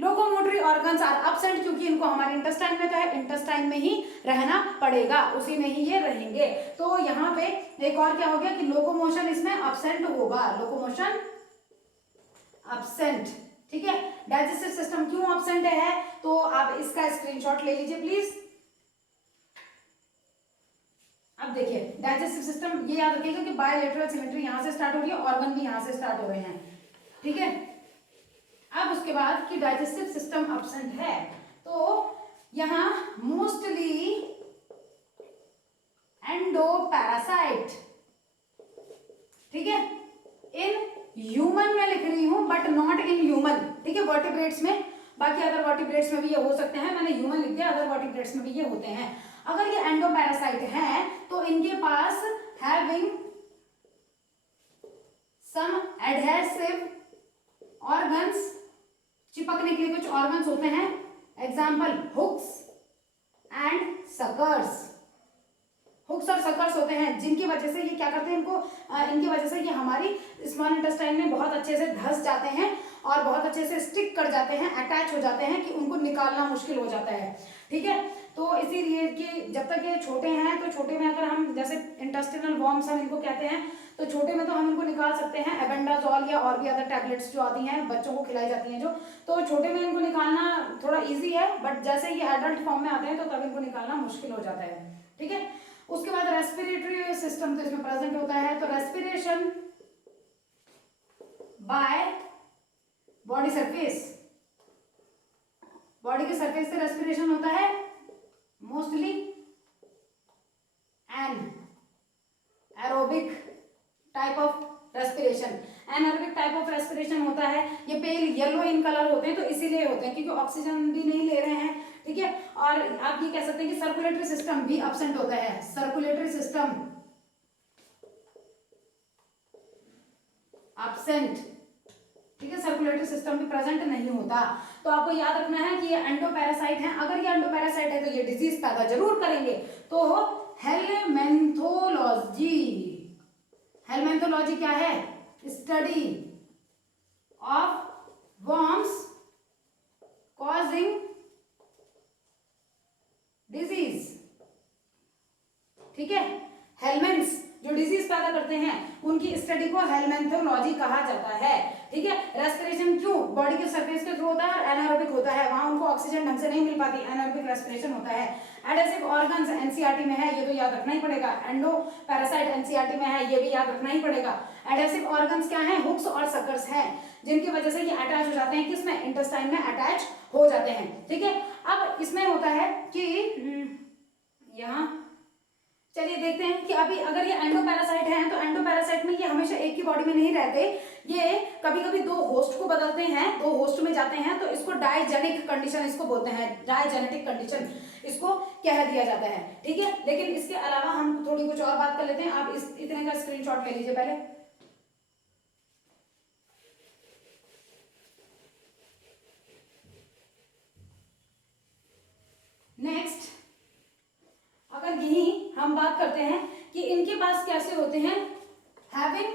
लोकोमोटरी ऑर्गन्स आर एब्सेंट, क्योंकि इनको हमारे इंटेस्टाइन में, तो है इंटेस्टाइन में ही रहना पड़ेगा, उसी में ही ये रहेंगे। तो यहाँ पे एक और क्या हो गया कि लोकोमोशन इसमें एब्सेंट होगा, लोकोमोशन एब्सेंट, ठीक है। डाइजेस्टिव सिस्टम क्यों एब्सेंट है, तो आप इसका स्क्रीनशॉट ले लीजिए प्लीज। अब देखिए डाइजेस्टिव सिस्टम, ये याद रखिएगा कि बायलैटरल सिमेट्री यहां से स्टार्ट हो रही है, ऑर्गन भी यहां से स्टार्ट हो रहे हैं, ठीक है। अब उसके बाद कि डाइजेस्टिव सिस्टम एब्सेंट है, तो यहां मोस्टली एंडोपैरासाइट, ठीक है, इन ह्यूमन में लिख रही हूं बट नॉट इन ह्यूमन, ठीक है, वर्टिब्रेट्स में, बाकी अदर वर्टिब्रेट्स में भी ये हो सकते हैं, मैंने ह्यूमन लिख दिया, अदर वर्टिब्रेट्स में भी ये होते हैं। अगर ये एंडोपैरासाइट है तो इनके पास हैविंग सम एडहेसिव ऑर्गन्स, चिपकने के लिए कुछ ऑर्गन्स होते हैं, example hooks and suckers, hooks और सकर्स होते हैं, जिनकी वजह से ये क्या करते हैं, इनकी वजह से ये हमारी स्मॉल इंटेस्टाइन में बहुत अच्छे से धंस जाते हैं और बहुत अच्छे से स्टिक कर जाते हैं, अटैच हो जाते हैं कि उनको निकालना मुश्किल हो जाता है, ठीक है। तो इसीलिए कि जब तक ये छोटे हैं तो छोटे में अगर हम जैसे इंटेस्टिनल वॉर्म्स हम इनको कहते हैं, तो छोटे में तो हम इनको निकाल सकते हैं, एबेंडाजोल या और भी अदर टैबलेट्स जो आती हैं बच्चों को खिलाई जाती हैं जो, तो छोटे में इनको निकालना थोड़ा इजी है, बट जैसे ये एडल्ट फॉर्म में आते हैं तो तब इनको निकालना मुश्किल हो जाता है, ठीक है। उसके बाद रेस्पिरेटरी सिस्टम तो इसमें प्रेजेंट होता है, तो respiration by body surface, body के सरफेस से रेस्पिरेशन होता है, mostly anaerobic type of respiration, anaerobic type of respiration होता है, ये पेल येलो इन कलर होते हैं, तो इसीलिए होते हैं क्योंकि ऑक्सीजन भी नहीं ले रहे हैं, ठीक है। और आप ये कह सकते हैं कि सर्कुलेटरी सिस्टम भी एब्सेंट होता है, सर्कुलेटरी सिस्टम एब्सेंट, ठीक है, सर्कुलेटरी सिस्टम भी प्रेजेंट नहीं होता। तो आपको याद रखना है कि ये एंडोपैरासाइट है, अगर ये एंडोपैरासाइट है तो ये डिजीज पैदा जरूर करेंगे। तो हेलमेंथोलॉजी, हेलमेंथोलॉजी क्या है, study of worms causing disease, ठीक है। हेलमेंट्स जो डिजीज पैदा करते हैं उनकी स्टडी को हेलमेंथोलॉजी कहा जाता है, ठीक है। रेस्पिरेशन क्यों, बॉडी के सरफेस के थ्रू होता है और एनारोबिक होता है, वहां उनको ऑक्सीजन ढंग से नहीं मिल पाती, एनारोबिक रेस्पिरेशन होता है। एडेसिव ऑर्गन्स एनसीईआरटी में है, ये तो याद रखना ही पड़ेगा, एंडोपैरासाइट एनसीईआरटी में है, ये भी याद रखना ही पड़ेगा। एडेसिव ऑर्गन्स क्या है, हुक्स और सकर्स हैं, जिनकी वजह से ये अटैच हो जाते हैं, किसमें, इंटेस्टाइन में अटैच हो जाते हैं, ठीक है। अब इसमें होता है कि यहाँ चलिए देखते हैं कि अभी अगर ये एंडोपैरासाइट है तो एंडोपैरासाइट में ये हमेशा एक ही बॉडी में नहीं रहते, ये कभी कभी दो होस्ट को बदलते हैं, दो होस्ट में जाते हैं, तो इसको डाइजेनिक कंडीशन इसको बोलते हैं, डाइजेनेटिक कंडीशन इसको कह दिया जाता है, ठीक है। लेकिन इसके अलावा हम थोड़ी कुछ और बात कर लेते हैं, आप इस इतने का स्क्रीनशॉट ले लीजिए पहले। नेक्स्ट अगर यही हम बात करते हैं कि इनके पास कैसे होते हैं, हैविंग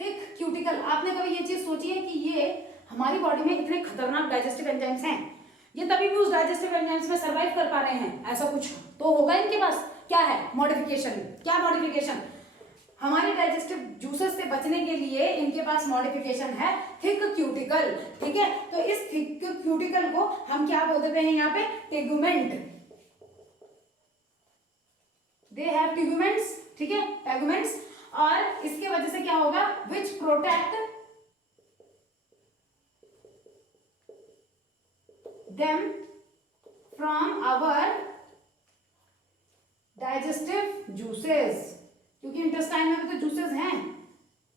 थिक क्यूटिकल। आपने कभी ये चीज सोची है कि ये हमारी बॉडी में इतने खतरनाक डाइजेस्टिव एंजाइम्स हैं, ये तभी भी उस डाइजेस्टिव एंजाइम्स में सर्वाइव कर पा रहे हैं, ऐसा कुछ तो होगा इनके पास। क्या है मॉडिफिकेशन, क्या मॉडिफिकेशन, हमारे डाइजेस्टिव जूसेस से बचने के लिए इनके पास मॉडिफिकेशन है थिक क्यूटिकल, ठीक है। तो इस थिक क्यूटिकल को हम क्या बोल देते हैं यहाँ पे, टेगुमेंट, दे हैव टेगुमेंट्स, ठीक है, टेगुमेंट्स। और इसके वजह से क्या होगा, which protect them from our digestive juices, क्योंकि इंटेस्टाइन में भी तो जूसेस हैं,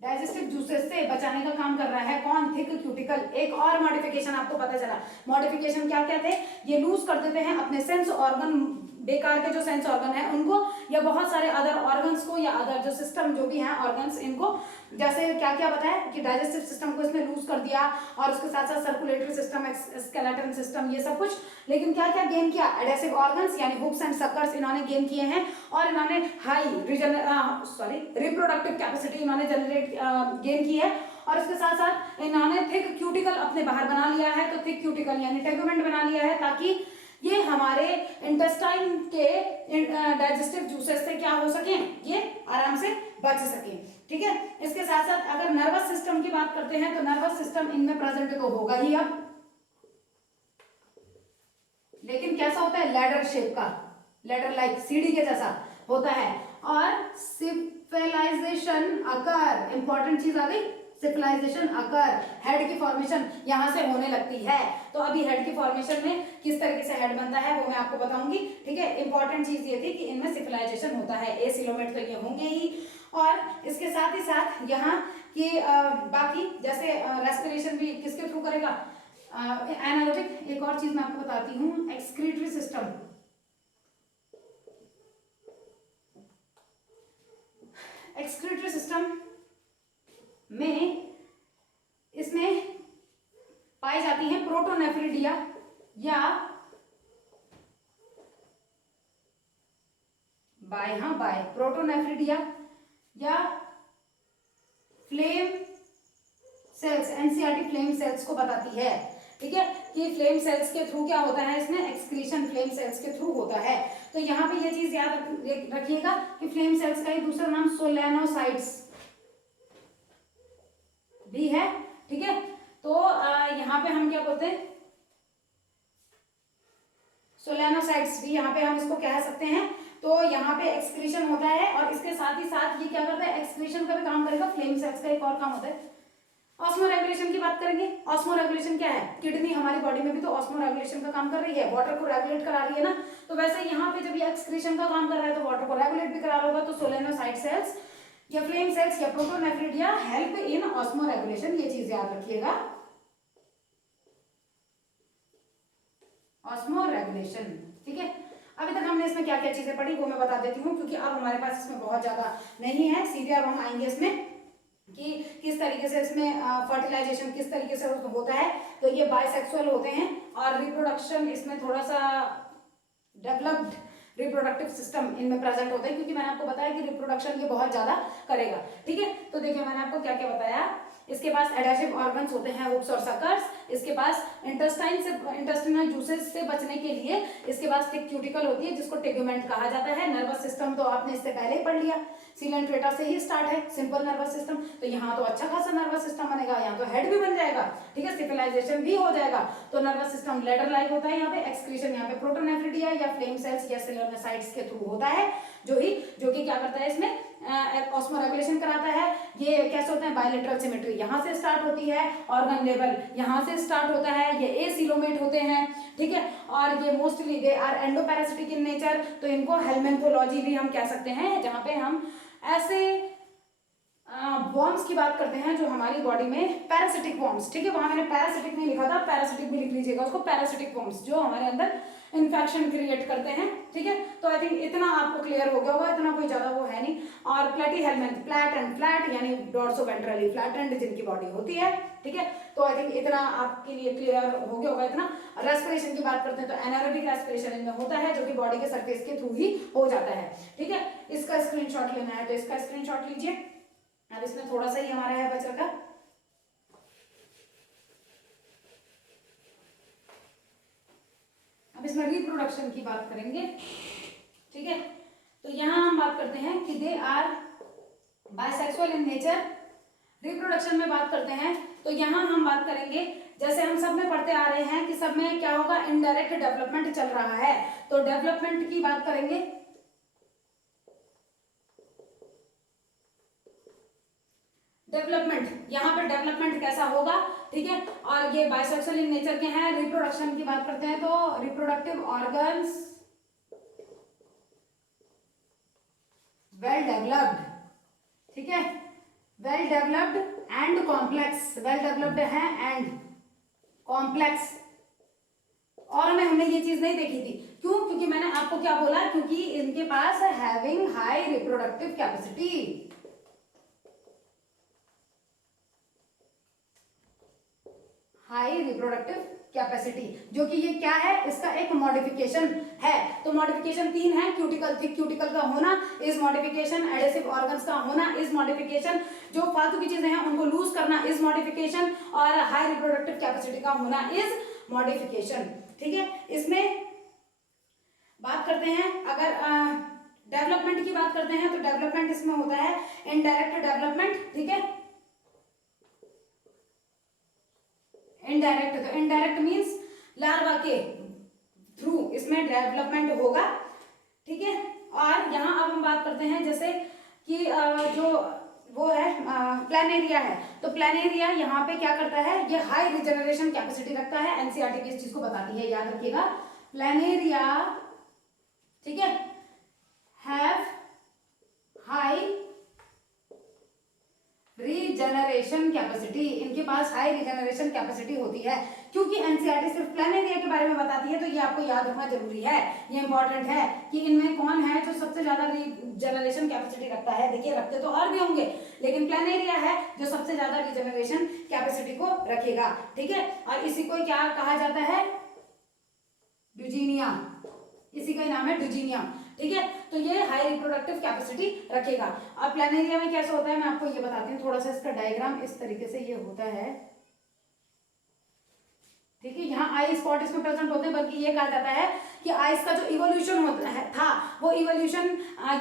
डाइजेस्टिव जूसेस से बचाने का काम कर रहा है कौन, थिक क्यूटिकल। एक और मॉडिफिकेशन आपको पता चला, मॉडिफिकेशन क्या क्या थे, ये लूज कर देते हैं अपने सेंस ऑर्गन, बेकार के जो सेंस ऑर्गन है उनको, या बहुत सारे अदर ऑर्गन्स को, या अदर जो सिस्टम जो भी हैं ऑर्गन्स, इनको जैसे क्या क्या बताया कि डाइजेस्टिव सिस्टम को इसने लूज कर दिया, और उसके साथ साथ सर्कुलेटरी सिस्टम, स्केलेटन सिस्टम, ये सब कुछ। लेकिन क्या क्या गेन किया, एडेसिव ऑर्गन्स यानी हुक्स एंड सकर्स इन्होंने गेन किए हैं, और इन्होंने हाई रिप्रोडक्टिव कैपेसिटी इन्होंने जनरेट गेन की है, और इसके साथ साथ इन्होंने थिक क्यूटिकल अपने बाहर बना लिया है। तो थिक क्यूटिकल यानी टेगुमेंट बना लिया है, ताकि ये हमारे इंटेस्टाइन के डाइजेस्टिव जूसेस से क्या हो सके, ये आराम से बच सके। ठीक है, इसके साथ साथ अगर नर्वस सिस्टम की बात करते हैं तो नर्वस सिस्टम इनमें प्रेजेंट तो होगा ही अब, लेकिन कैसा होता है, लेडर शेप का, लेडर लाइक सीढ़ी के जैसा होता है। और सिफिलाइजेशन अकर, इंपॉर्टेंट चीज आ गई, सिफिलाइजेशन अकर, हेड की फॉर्मेशन यहां से होने लगती है। तो अभी हेड की फॉर्मेशन में किस तरीके से हेड बनता है वो मैं आपको बताऊंगी। ठीक है, इंपॉर्टेंट चीज ये थी कि इनमें सिफिलाइजेशन होता है, ए सिलोमेट तो ये होंगे ही, और इसके साथ ही साथ यहाँ की बाकी जैसे रेस्पिरेशन भी किसके थ्रू करेगा, एनारोबिक। एक और चीज मैं आपको बताती हूँ, एक्सक्रीटरी सिस्टम, एक्सक्रीटरी सिस्टम में इसमें पाई जाती है प्रोटोनेफ्रिडिया या बाय प्रोटोनेफ्रिडिया या flame cells, NCERT flame cells को बताती है। ठीक है, कि फ्लेम सेल्स के थ्रू क्या होता है, इसमें एक्सक्रीशन फ्लेम सेल्स के थ्रू होता है। तो यहाँ पे ये चीज याद रखिएगा कि फ्लेम सेल्स का ही दूसरा नाम सोलेनोसाइट्स भी है। ठीक है, तो यहाँ पे हम क्या बोलते हैं, सोलेनोसाइट्स भी यहाँ पे हम इसको कह सकते हैं। तो यहाँ पे एक्सक्रीशन होता है और इसके साथ ही साथ ये क्या करता है, एक्सक्रीशन का भी काम करेगा। फ्लेम सेल्स का एक और काम होता है, ऑस्मो रेगुलेशन की बात करेंगे। ऑस्मो रेगुलेशन क्या है, किडनी हमारी बॉडी में भी तो ऑस्मो रेगुलेशन का काम कर रही है, वाटर को रेगुलेट करा रही है ना। तो वैसे यहाँ पे जब ये एक्सक्रीशन का काम कर रहा है तो वाटर को रेगुलेट भी करा रहा होगा। तो सोलेनोसाइट सेल्स या फ्लेम सेल्स या protonephridia help in osmo regulation, ये चीज याद रखिएगा, ऑस्मो रेगुलेशन। ठीक है, अभी तक हमने इसमें क्या क्या चीजें पढ़ी वो मैं बता देती हूँ, क्योंकि अब हमारे पास इसमें बहुत ज्यादा नहीं है। सीधे अब हम आएंगे इसमें कि किस तरीके से इसमें फर्टिलाइजेशन किस तरीके से होता है। तो ये बाइसेक्सुअल होते हैं और रिप्रोडक्शन इसमें थोड़ा सा डेवलप्ड रिप्रोडक्टिव सिस्टम इनमें प्रेजेंट होता है, क्योंकि मैंने आपको बताया कि रिप्रोडक्शन ये बहुत ज्यादा करेगा। ठीक है, तो देखिए मैंने आपको क्या क्या बताया। इसके पास एडेसिव ऑर्गन्स होते हैं, हुप्स और सकर्स। इसके पास इंटेस्टाइनल जूसेस से बचने के लिए इसके पास थिक क्यूटिकल होती है जिसको टेगुमेंट कहा जाता है। नर्वस सिस्टम तो आपने इससे पहले ही पढ़ लिया, सीलेंट्रेटा से ही स्टार्ट है, सिंपल नर्वस सिस्टम। तो यहाँ तो अच्छा खासा नर्वस सिस्टम बनेगा, यहाँ तो हेड भी बन जाएगा। ठीक है, सिविलाइजेशन भी हो जाएगा। तो नर्वस सिस्टम लेडर लाइक होता है, यहाँ पे एक्सक्रीशन यहाँ पे प्रोटोनेफ्रिडिया या फ्लेम सेल्स या सेलेनोसाइट्स के थ्रू होता है, जो कि क्या करता है, इसमें ऑस्मो रेगुलेशन कराता है। ये कैसे होता है, बायलेटरल सिमेट्री यहाँ से स्टार्ट होती है, ऑर्गन लेवल यहाँ से स्टार्ट होता है, ये एसिलोमेट होते हैं। ठीक है, और ये mostly they are endoparasitic in nature. तो इनको हेलमेंथोलॉजी भी हम कह सकते हैं, जहाँ पे हम ऐसे वॉर्म्स की बात करते हैं जो हमारी बॉडी में पैरासिटिक वॉर्म्स, ठीक है, वहां मैंने पैरासिटिक नहीं लिखा था, पैरासिटिक भी लिख लीजिएगा उसको, पैरासिटिक वॉर्म्स जो हमारे अंदर इन्फेक्शन क्रिएट करते हैं। ठीक है, तो आई थिंक इतना आपको क्लियर हो गया होगा, इतना कोई ज्यादा वो है नहीं। और प्लेटी हेलमेंथ, फ्लैट एंड फ्लैट यानी डॉर्सोवेंट्रली फ्लैट एंड जिनकी बॉडी होती है। ठीक है, तो आई थिंक इतना आपके लिए क्लियर हो गया होगा इतना। रेस्पिरेशन की बात करते हैं तो एनारोबिक रेस्पिरेशन इनमें होता है, जो कि बॉडी के सरफेस के थ्रू ही हो जाता है। ठीक है, इसका स्क्रीनशॉट लेना है तो इसका स्क्रीनशॉट लीजिए। अब इसमें थोड़ा सा ही हमारा है बच रखा। अब इसमें रिप्रोडक्शन की बात करेंगे। ठीक है, तो यहां हम बात करते हैं कि they are bisexual in nature. Reproduction में बात करते हैं तो यहां हम बात करेंगे, जैसे हम सब में पढ़ते आ रहे हैं कि सब में क्या होगा, इनडायरेक्ट डेवलपमेंट चल रहा है। तो डेवलपमेंट की बात करेंगे, डेवलपमेंट यहाँ पे डेवलपमेंट कैसा होगा। ठीक है, और ये बाइसेक्सुअल इन नेचर के हैं। रिप्रोडक्शन की बात करते हैं तो रिप्रोडक्टिव ऑर्गन्स वेल डेवलप्ड। ठीक है, well developed and complex, well developed है एंड कॉम्प्लेक्स। और में हमने ये चीज नहीं देखी थी, क्यों, क्योंकि मैंने आपको क्या बोला, क्योंकि इनके पास having high reproductive capacity. High reproductive capacity, जो कि ये क्या है, इसका एक मॉडिफिकेशन है। तो मॉडिफिकेशन 3 है, क्यूटिकल, थिक क्यूटिकल का होना इज मॉडिफिकेशन, एडेसिव ऑर्गन्स का होना इज मॉडिफिकेशन, जो फालतू की चीजें हैं उनको लूज करना इज मॉडिफिकेशन, और हाई रिप्रोडक्टिव कैपेसिटी का होना इज मॉडिफिकेशन। ठीक है, इसमें बात करते हैं अगर डेवलपमेंट की बात करते हैं तो डेवलपमेंट इसमें होता है इनडायरेक्ट डेवलपमेंट, ठीक है। इनडायरेक्ट, तो इनडायरेक्ट मीन्स लार्वा के थ्रू इसमें डेवलपमेंट होगा, ठीक है। और यहाँ अब हम बात करते हैं जैसे कि जो वो है प्लानेरिया है, तो प्लानेरिया यहाँ पे क्या करता है, ये हाई रिजेनरेशन कैपेसिटी रखता है। एनसीईआरटी इस चीज को बताती है, याद रखिएगा। प्लानेरिया, ठीक है, हैव हाई रीजनरेशन कैपेसिटी, इनके पास हाई रीजनरेशन कैपेसिटी होती है। क्योंकि एनसीईआरटी सिर्फ प्लानेरिया के बारे में बताती है तो ये आपको याद रखना जरूरी है, ये इंपॉर्टेंट है कि इनमें कौन है जो सबसे ज्यादा रीजनरेशन कैपेसिटी रखता है। देखिए रखते तो और भी होंगे, लेकिन प्लानेरिया है जो सबसे ज्यादा रीजनरेशन कैपेसिटी को रखेगा, ठीक है। और इसी को क्या कहा जाता है, ड्यूजीनिया, इसी का नाम है ड्यूजीनिया, ठीक है। तो ये हाई रिप्रोडक्टिव कैपेसिटी रखेगा। अब प्लानेरिया में कैसे होता है मैं आपको ये बताती हूँ, थोड़ा सा इसका डायग्राम इस तरीके से ये होता है, ठीक है। यहाँ आई स्पॉट इसमें प्रेजेंट होते हैं, बल्कि ये कहा जाता है कि आइस का जो इवोल्यूशन होता है था वो इवोल्यूशन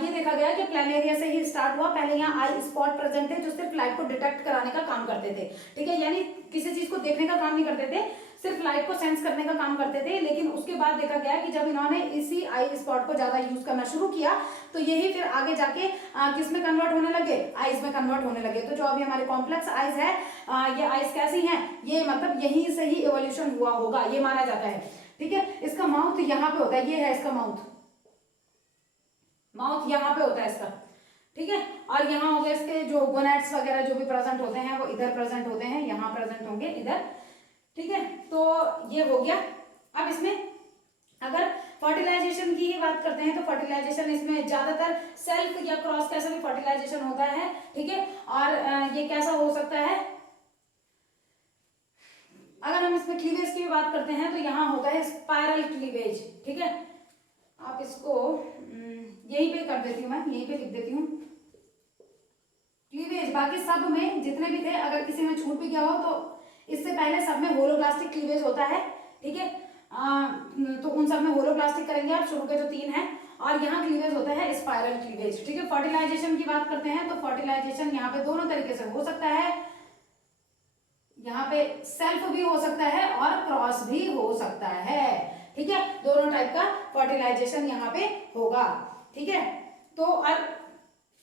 ये देखा गया कि प्लानेरिया से ही स्टार्ट हुआ। पहले यहाँ आई स्पॉट प्रेजेंट थे जो सिर्फ लाइट को डिटेक्ट कराने का काम करते थे, ठीक है, यानी किसी चीज को देखने का काम नहीं करते थे, सिर्फ लाइट को सेंस करने का काम करते थे। लेकिन उसके बाद देखा गया कि जब इन्होंने इसी आई स्पॉट को ज्यादा यूज करना शुरू किया तो यही फिर आगे जाके किस में कन्वर्ट होने लगे, आइस में कन्वर्ट होने लगे। तो जो अभी हमारे कॉम्प्लेक्स आइस है, ये आइस कैसी हैं, ये मतलब यहीं से ही इवोल्यूशन हुआ होगा, ये माना जाता है, ठीक है। इसका माउथ यहाँ पे होता है, ये है इसका माउथ, माउथ यहाँ पे होता है इसका, ठीक है। और यहाँ हो गए इसके जो गोनेट्स वगैरह जो भी प्रेजेंट होते हैं वो इधर प्रेजेंट होते हैं, यहाँ प्रेजेंट होंगे इधर, ठीक है। तो ये हो गया। अब इसमें अगर फर्टिलाइजेशन की ही बात करते हैं तो फर्टिलाइजेशन इसमें ज्यादातर सेल्फ या क्रॉस कैसा भी फर्टिलाइजेशन होता है, ठीक है। और ये कैसा हो सकता है, अगर हम इसमें क्लीवेज की बात करते हैं तो यहाँ होता है स्पाइरल क्लीवेज, ठीक है। आप इसको यहीं पे कर देती हूँ, मैं यहीं पे लिख देती हूँ क्लीवेज। बाकी सब में जितने भी थे अगर किसी में छूट भी गया हो तो इससे पहले सब में होलोब्लास्टिक क्लीवेज होता है, ठीक है। तो उन सब में होलोब्लास्टिक करेंगे आप, शुरू के जो 3 हैं। और यहाँ क्लीवेज होता है स्पाइरल क्लीवेज, ठीक है। फर्टिलाइजेशन की बात करते हैं तो फर्टिलाइजेशन यहाँ पे दोनों तरीके से हो सकता है, यहाँ पे सेल्फ भी हो सकता है और क्रॉस भी हो सकता है, ठीक है। दोनों टाइप का फर्टिलाइजेशन यहाँ पे होगा, ठीक है। तो और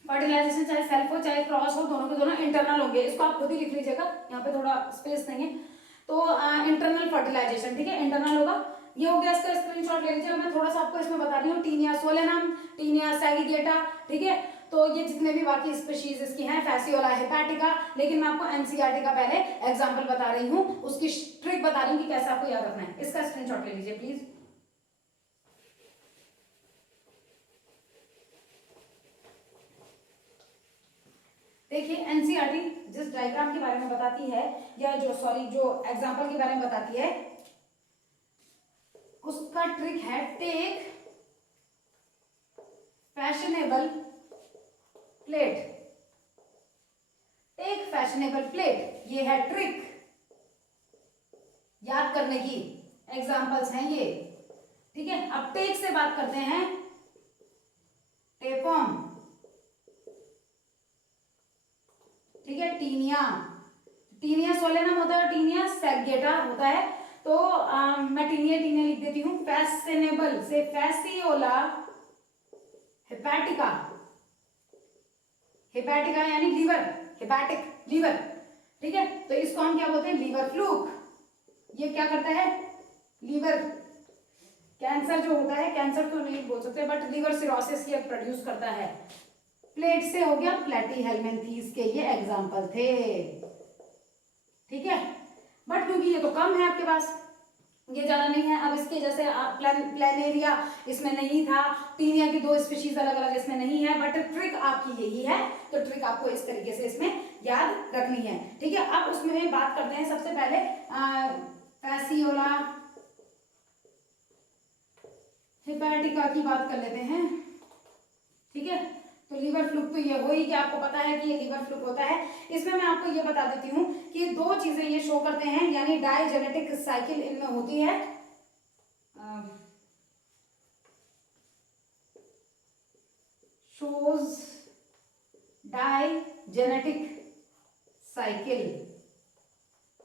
फर्टिलाइजेशन चाहे सेल्फ हो चाहे क्रॉस हो, दोनों के दोनों इंटरनल होंगे। इसको आप खुद ही लिख लीजिएगा, यहाँ पे थोड़ा स्पेस नहीं है। तो इंटरनल फर्टिलाइजेशन, ठीक है, इंटरनल होगा। ये हो गया, इसका स्क्रीनशॉट ले लीजिएगा। मैं थोड़ा सा आपको इसमें बता रही हूँ, टीनिया सोलेनम, टीनिया सैगिगेटा, ठीक है। तो ये जितने भी बाकी स्पीशीज इसकी हैं, फैसियोला हेपाटिका, लेकिन मैं आपको एनसीईआरटी का पहले एग्जांपल बता रही हूँ, उसकी ट्रिक बता रही हूँ कि कैसे आपको याद रखना है। इसका स्क्रीनशॉट ले लीजिए प्लीज। देखिए एनसीईआरटी जिस डायग्राम के बारे में बताती है, या जो एग्जांपल के बारे में बताती है, उसका ट्रिक है take fashionable plate, take fashionable plate, ये है ट्रिक याद करने की। एग्जांपल्स हैं ये, ठीक है। अब टेक से बात करते हैं, टेपॉम, ठीक है, टीनिया, टीनिया सोलेनम होता है, टीनिया सैगिगेटा होता है। तो मैं टीनिया लिख देती हूँ। फैशनेबल से फैसियोला हेपाटिका, हेपाटिका यानी लीवर, हेपाटिक लीवर, ठीक है। तो इसको हम क्या बोलते हैं, लीवर फ्लूक। ये क्या करता है, लीवर कैंसर जो होता है, कैंसर तो नहीं बोल सकते बट लीवर सिरोसिस ये प्रोड्यूस करता है। प्लेट से हो गया प्लेटीहेल्मिन्थीस के ये एग्जांपल थे, ठीक है। बट क्योंकि ये तो कम है आपके पास, ये ज्यादा नहीं है। अब इसके जैसे प्लानेरिया इसमें नहीं था, टीनिया की 2 स्पीशीज अलग अलग इसमें नहीं है, बट ट्रिक आपकी यही है। तो ट्रिक आपको इस तरीके से इसमें याद रखनी है, ठीक है। अब उसमें बात करते हैं सबसे पहले फैसियोला हेपाटिका की बात कर लेते हैं, ठीक है। तो लीवर फ्लूक तो ये हो ही कि आपको पता है कि ये लीवर फ्लूक होता है। इसमें मैं आपको ये बता देती हूँ कि 2 चीजें ये शो करते हैं, यानी डायजेनेटिक साइकिल इनमें होती है। shows digenetic cycle.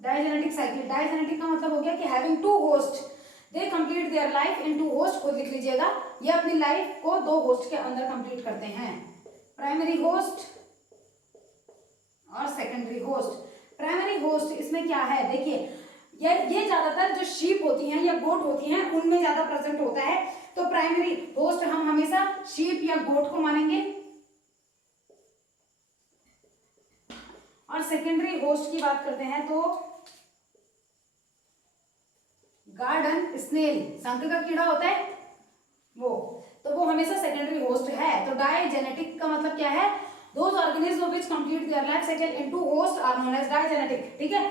डायजेनेटिक का मतलब हो गया कि having two host, they complete their life in two host. खुद लिख लीजिएगा, ये अपनी लाइफ को दो होस्ट के अंदर कंप्लीट करते हैं, प्राइमरी होस्ट और सेकेंडरी होस्ट। प्राइमरी होस्ट इसमें क्या है, देखिए ये ज्यादातर जो शीप होती हैं या गोट होती हैं उनमें ज्यादा प्रेजेंट होता है। तो प्राइमरी होस्ट हम हमेशा शीप या गोट को मानेंगे, और सेकेंडरी होस्ट की बात करते हैं तो गार्डन स्नेल, शंख का कीड़ा होता है वो, तो वो हमेशा सेकेंडरी होस्ट है। तो डायजेनेटिक का मतलब क्या है, those organism which complete their life cycle into host are known as digenetic. ठीक है,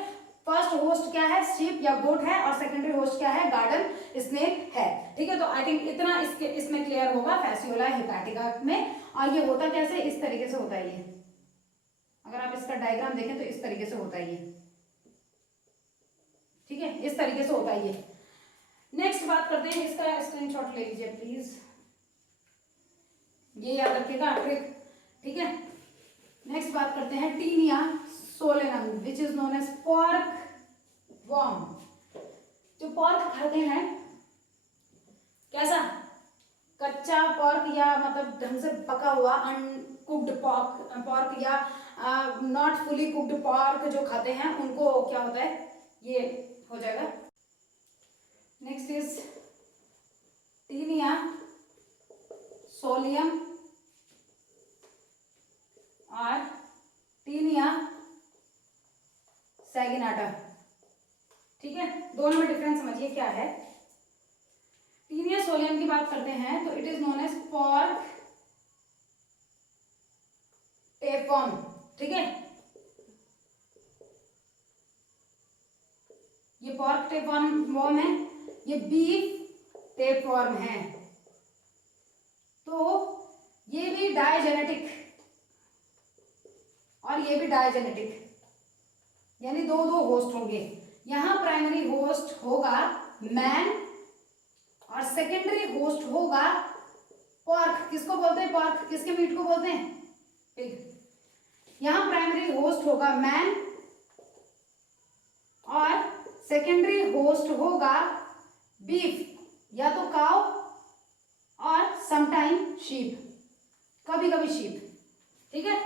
फर्स्ट होस्ट क्या है, शीप या गोट है, और सेकेंडरी होस्ट क्या है, गार्डन स्नेल है। ठीक है, तो आई थिंक इतना इसमें क्लियर होगा फैसियोला हेपेटिका में। और ये होता कैसे, इस तरीके से होता है ये, अगर आप इसका डायग्राम देखें तो इस तरीके से होता है ये। ठीक है, इस तरीके से होता है ये। नेक्स्ट बात करते हैं, इसका स्क्रीनशॉट ले लीजिए प्लीज, ये याद रखिएगा ट्रिक। ठीक है, नेक्स्ट बात करते हैं Taenia solium which is known as pork worm. जो पॉर्क खाते हैं, कैसा, कच्चा पॉर्क या मतलब ढंग से पका हुआ अनकुक्ड पॉर्क या नॉट फुली कुक्ड पॉर्क जो खाते हैं उनको क्या होता है, ये हो जाएगा। नेक्स्ट इज टीनिया सोलियम और टीनिया सैगिनाटा। ठीक है, दोनों में डिफरेंस समझिए क्या है। टीनिया सोलियम की बात करते हैं तो it is known as pork tapeworm. ठीक है, ये पॉर्क टेपवर्म है, ये बीफ टेपवर्म है। तो ये भी डायजेनेटिक और ये भी डायजेनेटिक, यानी दो दो होस्ट होंगे। यहां प्राइमरी होस्ट होगा मैन और सेकेंडरी होस्ट होगा पॉर्क। किसको बोलते हैं पॉर्क, किसके मीट को बोलते हैं, पिग। यहां प्राइमरी होस्ट होगा मैन और सेकेंडरी होस्ट होगा बीफ, या तो काउ और समटाइम शीप, कभी कभी शीप। ठीक है,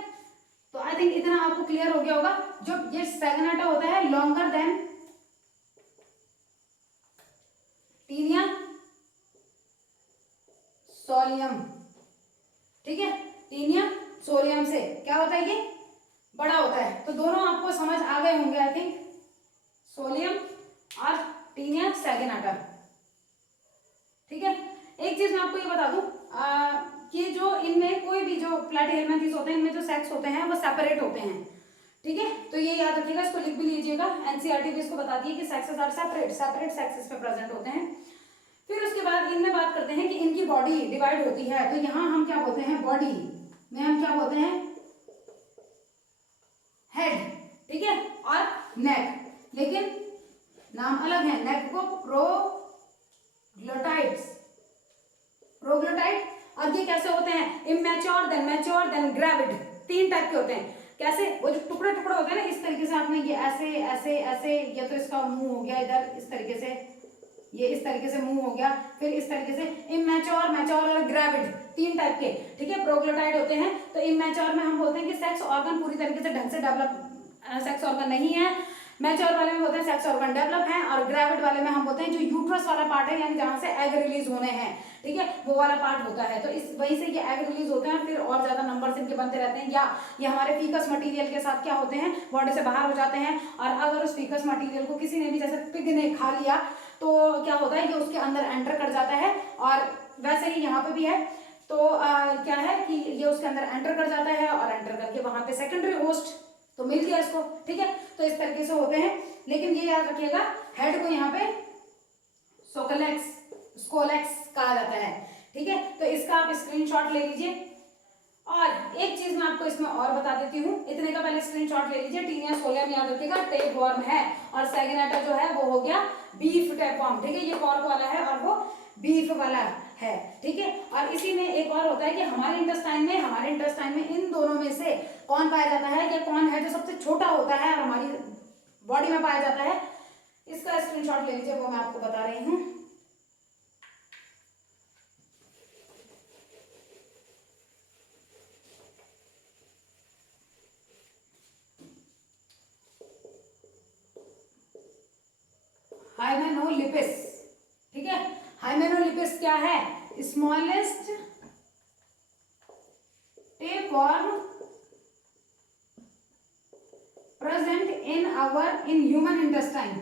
तो आई थिंक इतना आपको क्लियर हो गया होगा। जो ये सैगिनाटा होता है लॉन्गर देन टीनिया सोलियम। ठीक है, टीनिया सोलियम से क्या होता है, ये बड़ा होता है। तो दोनों आपको समझ आ गए होंगे आई थिंक, सोलियम और टीनिया सैगिनाटा। ठीक है, एक चीज मैं आपको ये बता दूं कि जो इनमें कोई भी जो प्लैटिहेल्मिन्थेस होते हैं, इनमें जो सेक्स होते हैं वो सेपरेट होते हैं। ठीक है, तो ये याद रखिएगा, इसको लिख भी लीजिएगा। एनसीईआरटी भी इसको बताती है कि सेक्सेस आर सेपरेट सेक्सेस पे प्रेजेंट होते हैं। फिर उसके बाद इनमें बात करते हैं कि इनकी बॉडी डिवाइड होती है। तो यहाँ हम क्या बोलते हैं, बॉडी में हम क्या बोलते हैं, हेड। ठीक है, और नेक, लेकिन नाम अलग है। नेक को प्रोग्लोटाइड्स। अब ये कैसे होते हैं, immature then mature then gravid, तीन टाइप के होते हैं। कैसे, वो जो टुकड़े टुकड़े होते हैं ना, इस तरीके से आपने ये ऐसे ऐसे ऐसे, या तो इसका मुंह हो गया इधर इस तरीके से, ये इस तरीके से मुंह हो गया, फिर इस तरीके से। इमेच्योर, मैच्योर और ग्रेविड, तीन टाइप के। ठीक है, प्रोग्लोटाइड होते हैं। तो इमेच्योर में हम बोलते हैं कि सेक्स ऑर्गन पूरी तरीके से ढंग से डेवलप सेक्स ऑर्गन नहीं है। मैच्योर वाले में बोलते हैं सेक्स ऑर्गन डेवलप है, और ग्रेविड वाले में हम बोलते हैं जो यूट्रस वाला पार्ट है, यानी जहां से एग रिलीज होने हैं, ठीक है, वो वाला पार्ट होता है। तो इस वहीं से ये एग रिलीज होते हैं, फिर और ज्यादा नंबर इनके बनते रहते हैं, या ये हमारे फीकस मटेरियल के साथ क्या होते हैं, बॉडी से बाहर हो जाते हैं। और अगर उस फीकस मटेरियल को किसी ने भी, जैसे पिग ने खा लिया, तो क्या होता है, ये उसके अंदर एंटर कर जाता है। और वैसे ही यहाँ पे भी है। तो क्या है कि ये उसके अंदर एंटर कर जाता है, और एंटर करके वहां पे सेकेंडरी होस्ट तो मिल गया इसको। ठीक है, तो इस तरीके से होते हैं। लेकिन ये याद रखिएगा, हेड को यहाँ पे स्कोलेक्स कहा जाता है। ठीक है, तो इसका आप स्क्रीनशॉट ले लीजिए। और एक चीज मैं आपको इसमें और बता देती हूँ, इतने का पहले स्क्रीनशॉट ले लीजिए। टीनिया सोलियम याद रखिएगा टेपवर्म है, और सैगिनाटा जो है वो हो गया बीफ टेपवर्म। ठीक है, ये पॉर्क वाला है और वो बीफ वाला है, ठीक है। और इसी में एक और होता है कि हमारे इंटेस्टाइन में इन दोनों में से कौन पाया जाता है, या कौन है जो सबसे छोटा होता है और हमारी बॉडी में पाया जाता है, इसका स्क्रीनशॉट ले लीजिए, वो मैं आपको बता रही हूँ। हाइमेनोलिपिस, ठीक है। हाइमेनोलिपिस क्या है? Smallest tapeworm present in human intestine,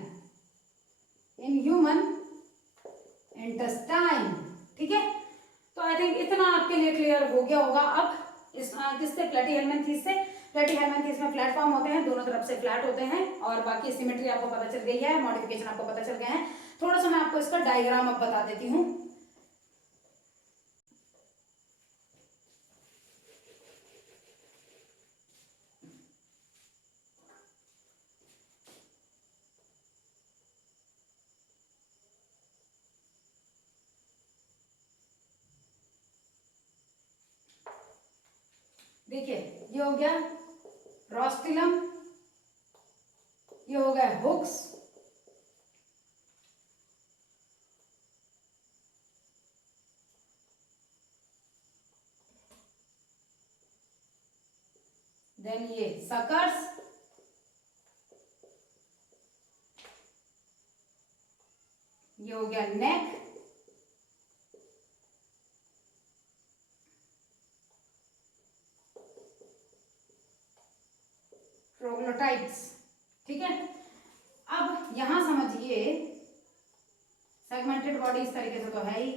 ठीक है। तो आई थिंक इतना आपके लिए क्लियर हो गया होगा। अब किससे? प्लेटीहेल्मिन्थेस से। प्लेटीहेल्मिन्थेस में प्लेटफॉर्म होते हैं, दोनों तरफ से फ्लैट होते हैं, और बाकी सिमेट्री आपको पता चल गई है, मॉडिफिकेशन आपको पता चल गए हैं। थोड़ा सा मैं आपको इसका डायग्राम अब बता देती हूँ। देखिए, ये हो गया रोस्टिलम, ये हो गया हुक्स, देन ये सकर्स, ये हो गया नेक, ट्रोग्लोटाइट्स, ठीक है। अब यहां समझिए, सेगमेंटेड बॉडी इस तरीके से तो है ही,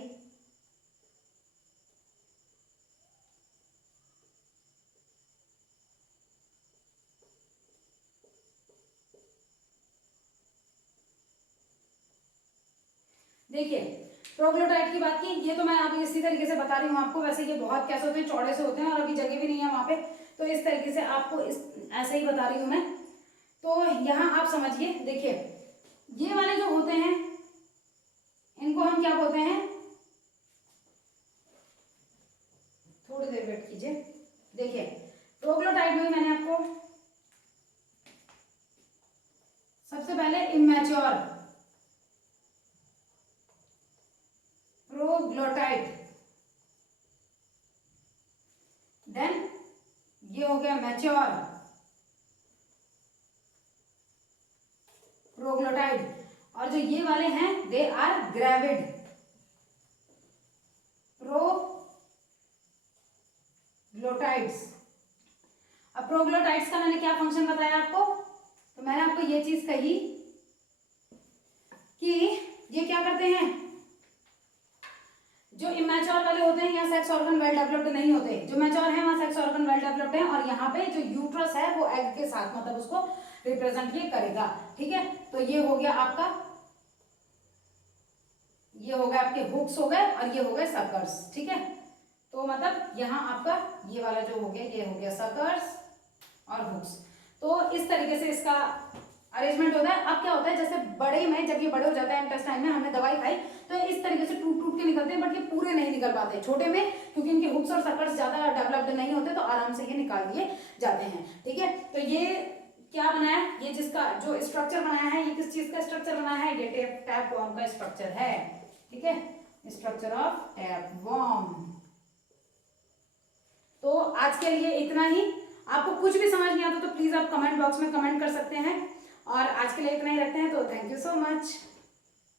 देखिए ट्रोग्लोटाइट की बात की, ये तो मैं अभी इसी तरीके से बता रही हूँ आपको। वैसे ये बहुत कैसे होते हैं, चौड़े से होते हैं, और अभी जगह भी नहीं है वहां पे, तो इस तरीके से आपको ऐसे ही बता रही हूँ मैं। तो यहाँ आप समझिए, देखिए ये वाले जो होते हैं इनको हम क्या बोलते हैं, थोड़ी देर वेट कीजिए। देखिए ट्रोग्लोटाइट में मैंने आपको सबसे पहले इमेच्योर प्रोग्लोटाइट, देन ये हो गया मैच्योर प्रोग्लोटाइड, और जो ये वाले हैं दे आर ग्रेविड प्रोग्लोटाइड्स। अब प्रोग्लोटाइड्स का मैंने क्या फंक्शन बताया आपको, तो मैंने आपको ये चीज कही कि ये क्या करते हैं, जो इमेच्योर वाले होते हैं यहाँ सेक्स ऑर्गन वेल डेवलप्ड नहीं होते, जो मैच्योर है वहाँ सेक्स ऑर्गन वेल डेवलप्ड है, और यहाँ पे जो यूट्रस है वो एग के साथ मतलब उसको रिप्रेजेंट ये करेगा, ठीक है। तो ये हो गया आपका, ये हो गया आपके हुक्स हो गए, और ये हो गए सकर्स, ठीक है। तो मतलब यहाँ आपका ये वाला जो हो गया, ये हो गया सकर्स और हुक्स। तो इस तरीके से इसका अरेंजमेंट होता है। अब क्या होता है, जैसे बड़े में जब ये बड़े हो जाता है इंटेस्टाइन में, हमने दवाई खाई तो इस तरीके से टूट टूट के निकलते हैं, बट ये पूरे नहीं निकल पाते। छोटे में क्योंकि इनके हुक्स और सकर्स ज्यादा डेवलप्ड नहीं होते, तो आराम से ये निकाल दिए जाते हैं, ठीक है। तो ये क्या बनाया, ये जिसका जो स्ट्रक्चर बनाया है, ये किस चीज का स्ट्रक्चर बनाया है, ये टैपवर्म का स्ट्रक्चर है, ठीक है, स्ट्रक्चर ऑफ टैपवर्म। तो आज के लिए इतना ही। आपको कुछ भी समझ नहीं आता तो प्लीज आप कमेंट बॉक्स में कमेंट कर सकते हैं, और आज के लिए इतना ही रखते हैं। तो थैंक यू सो मच।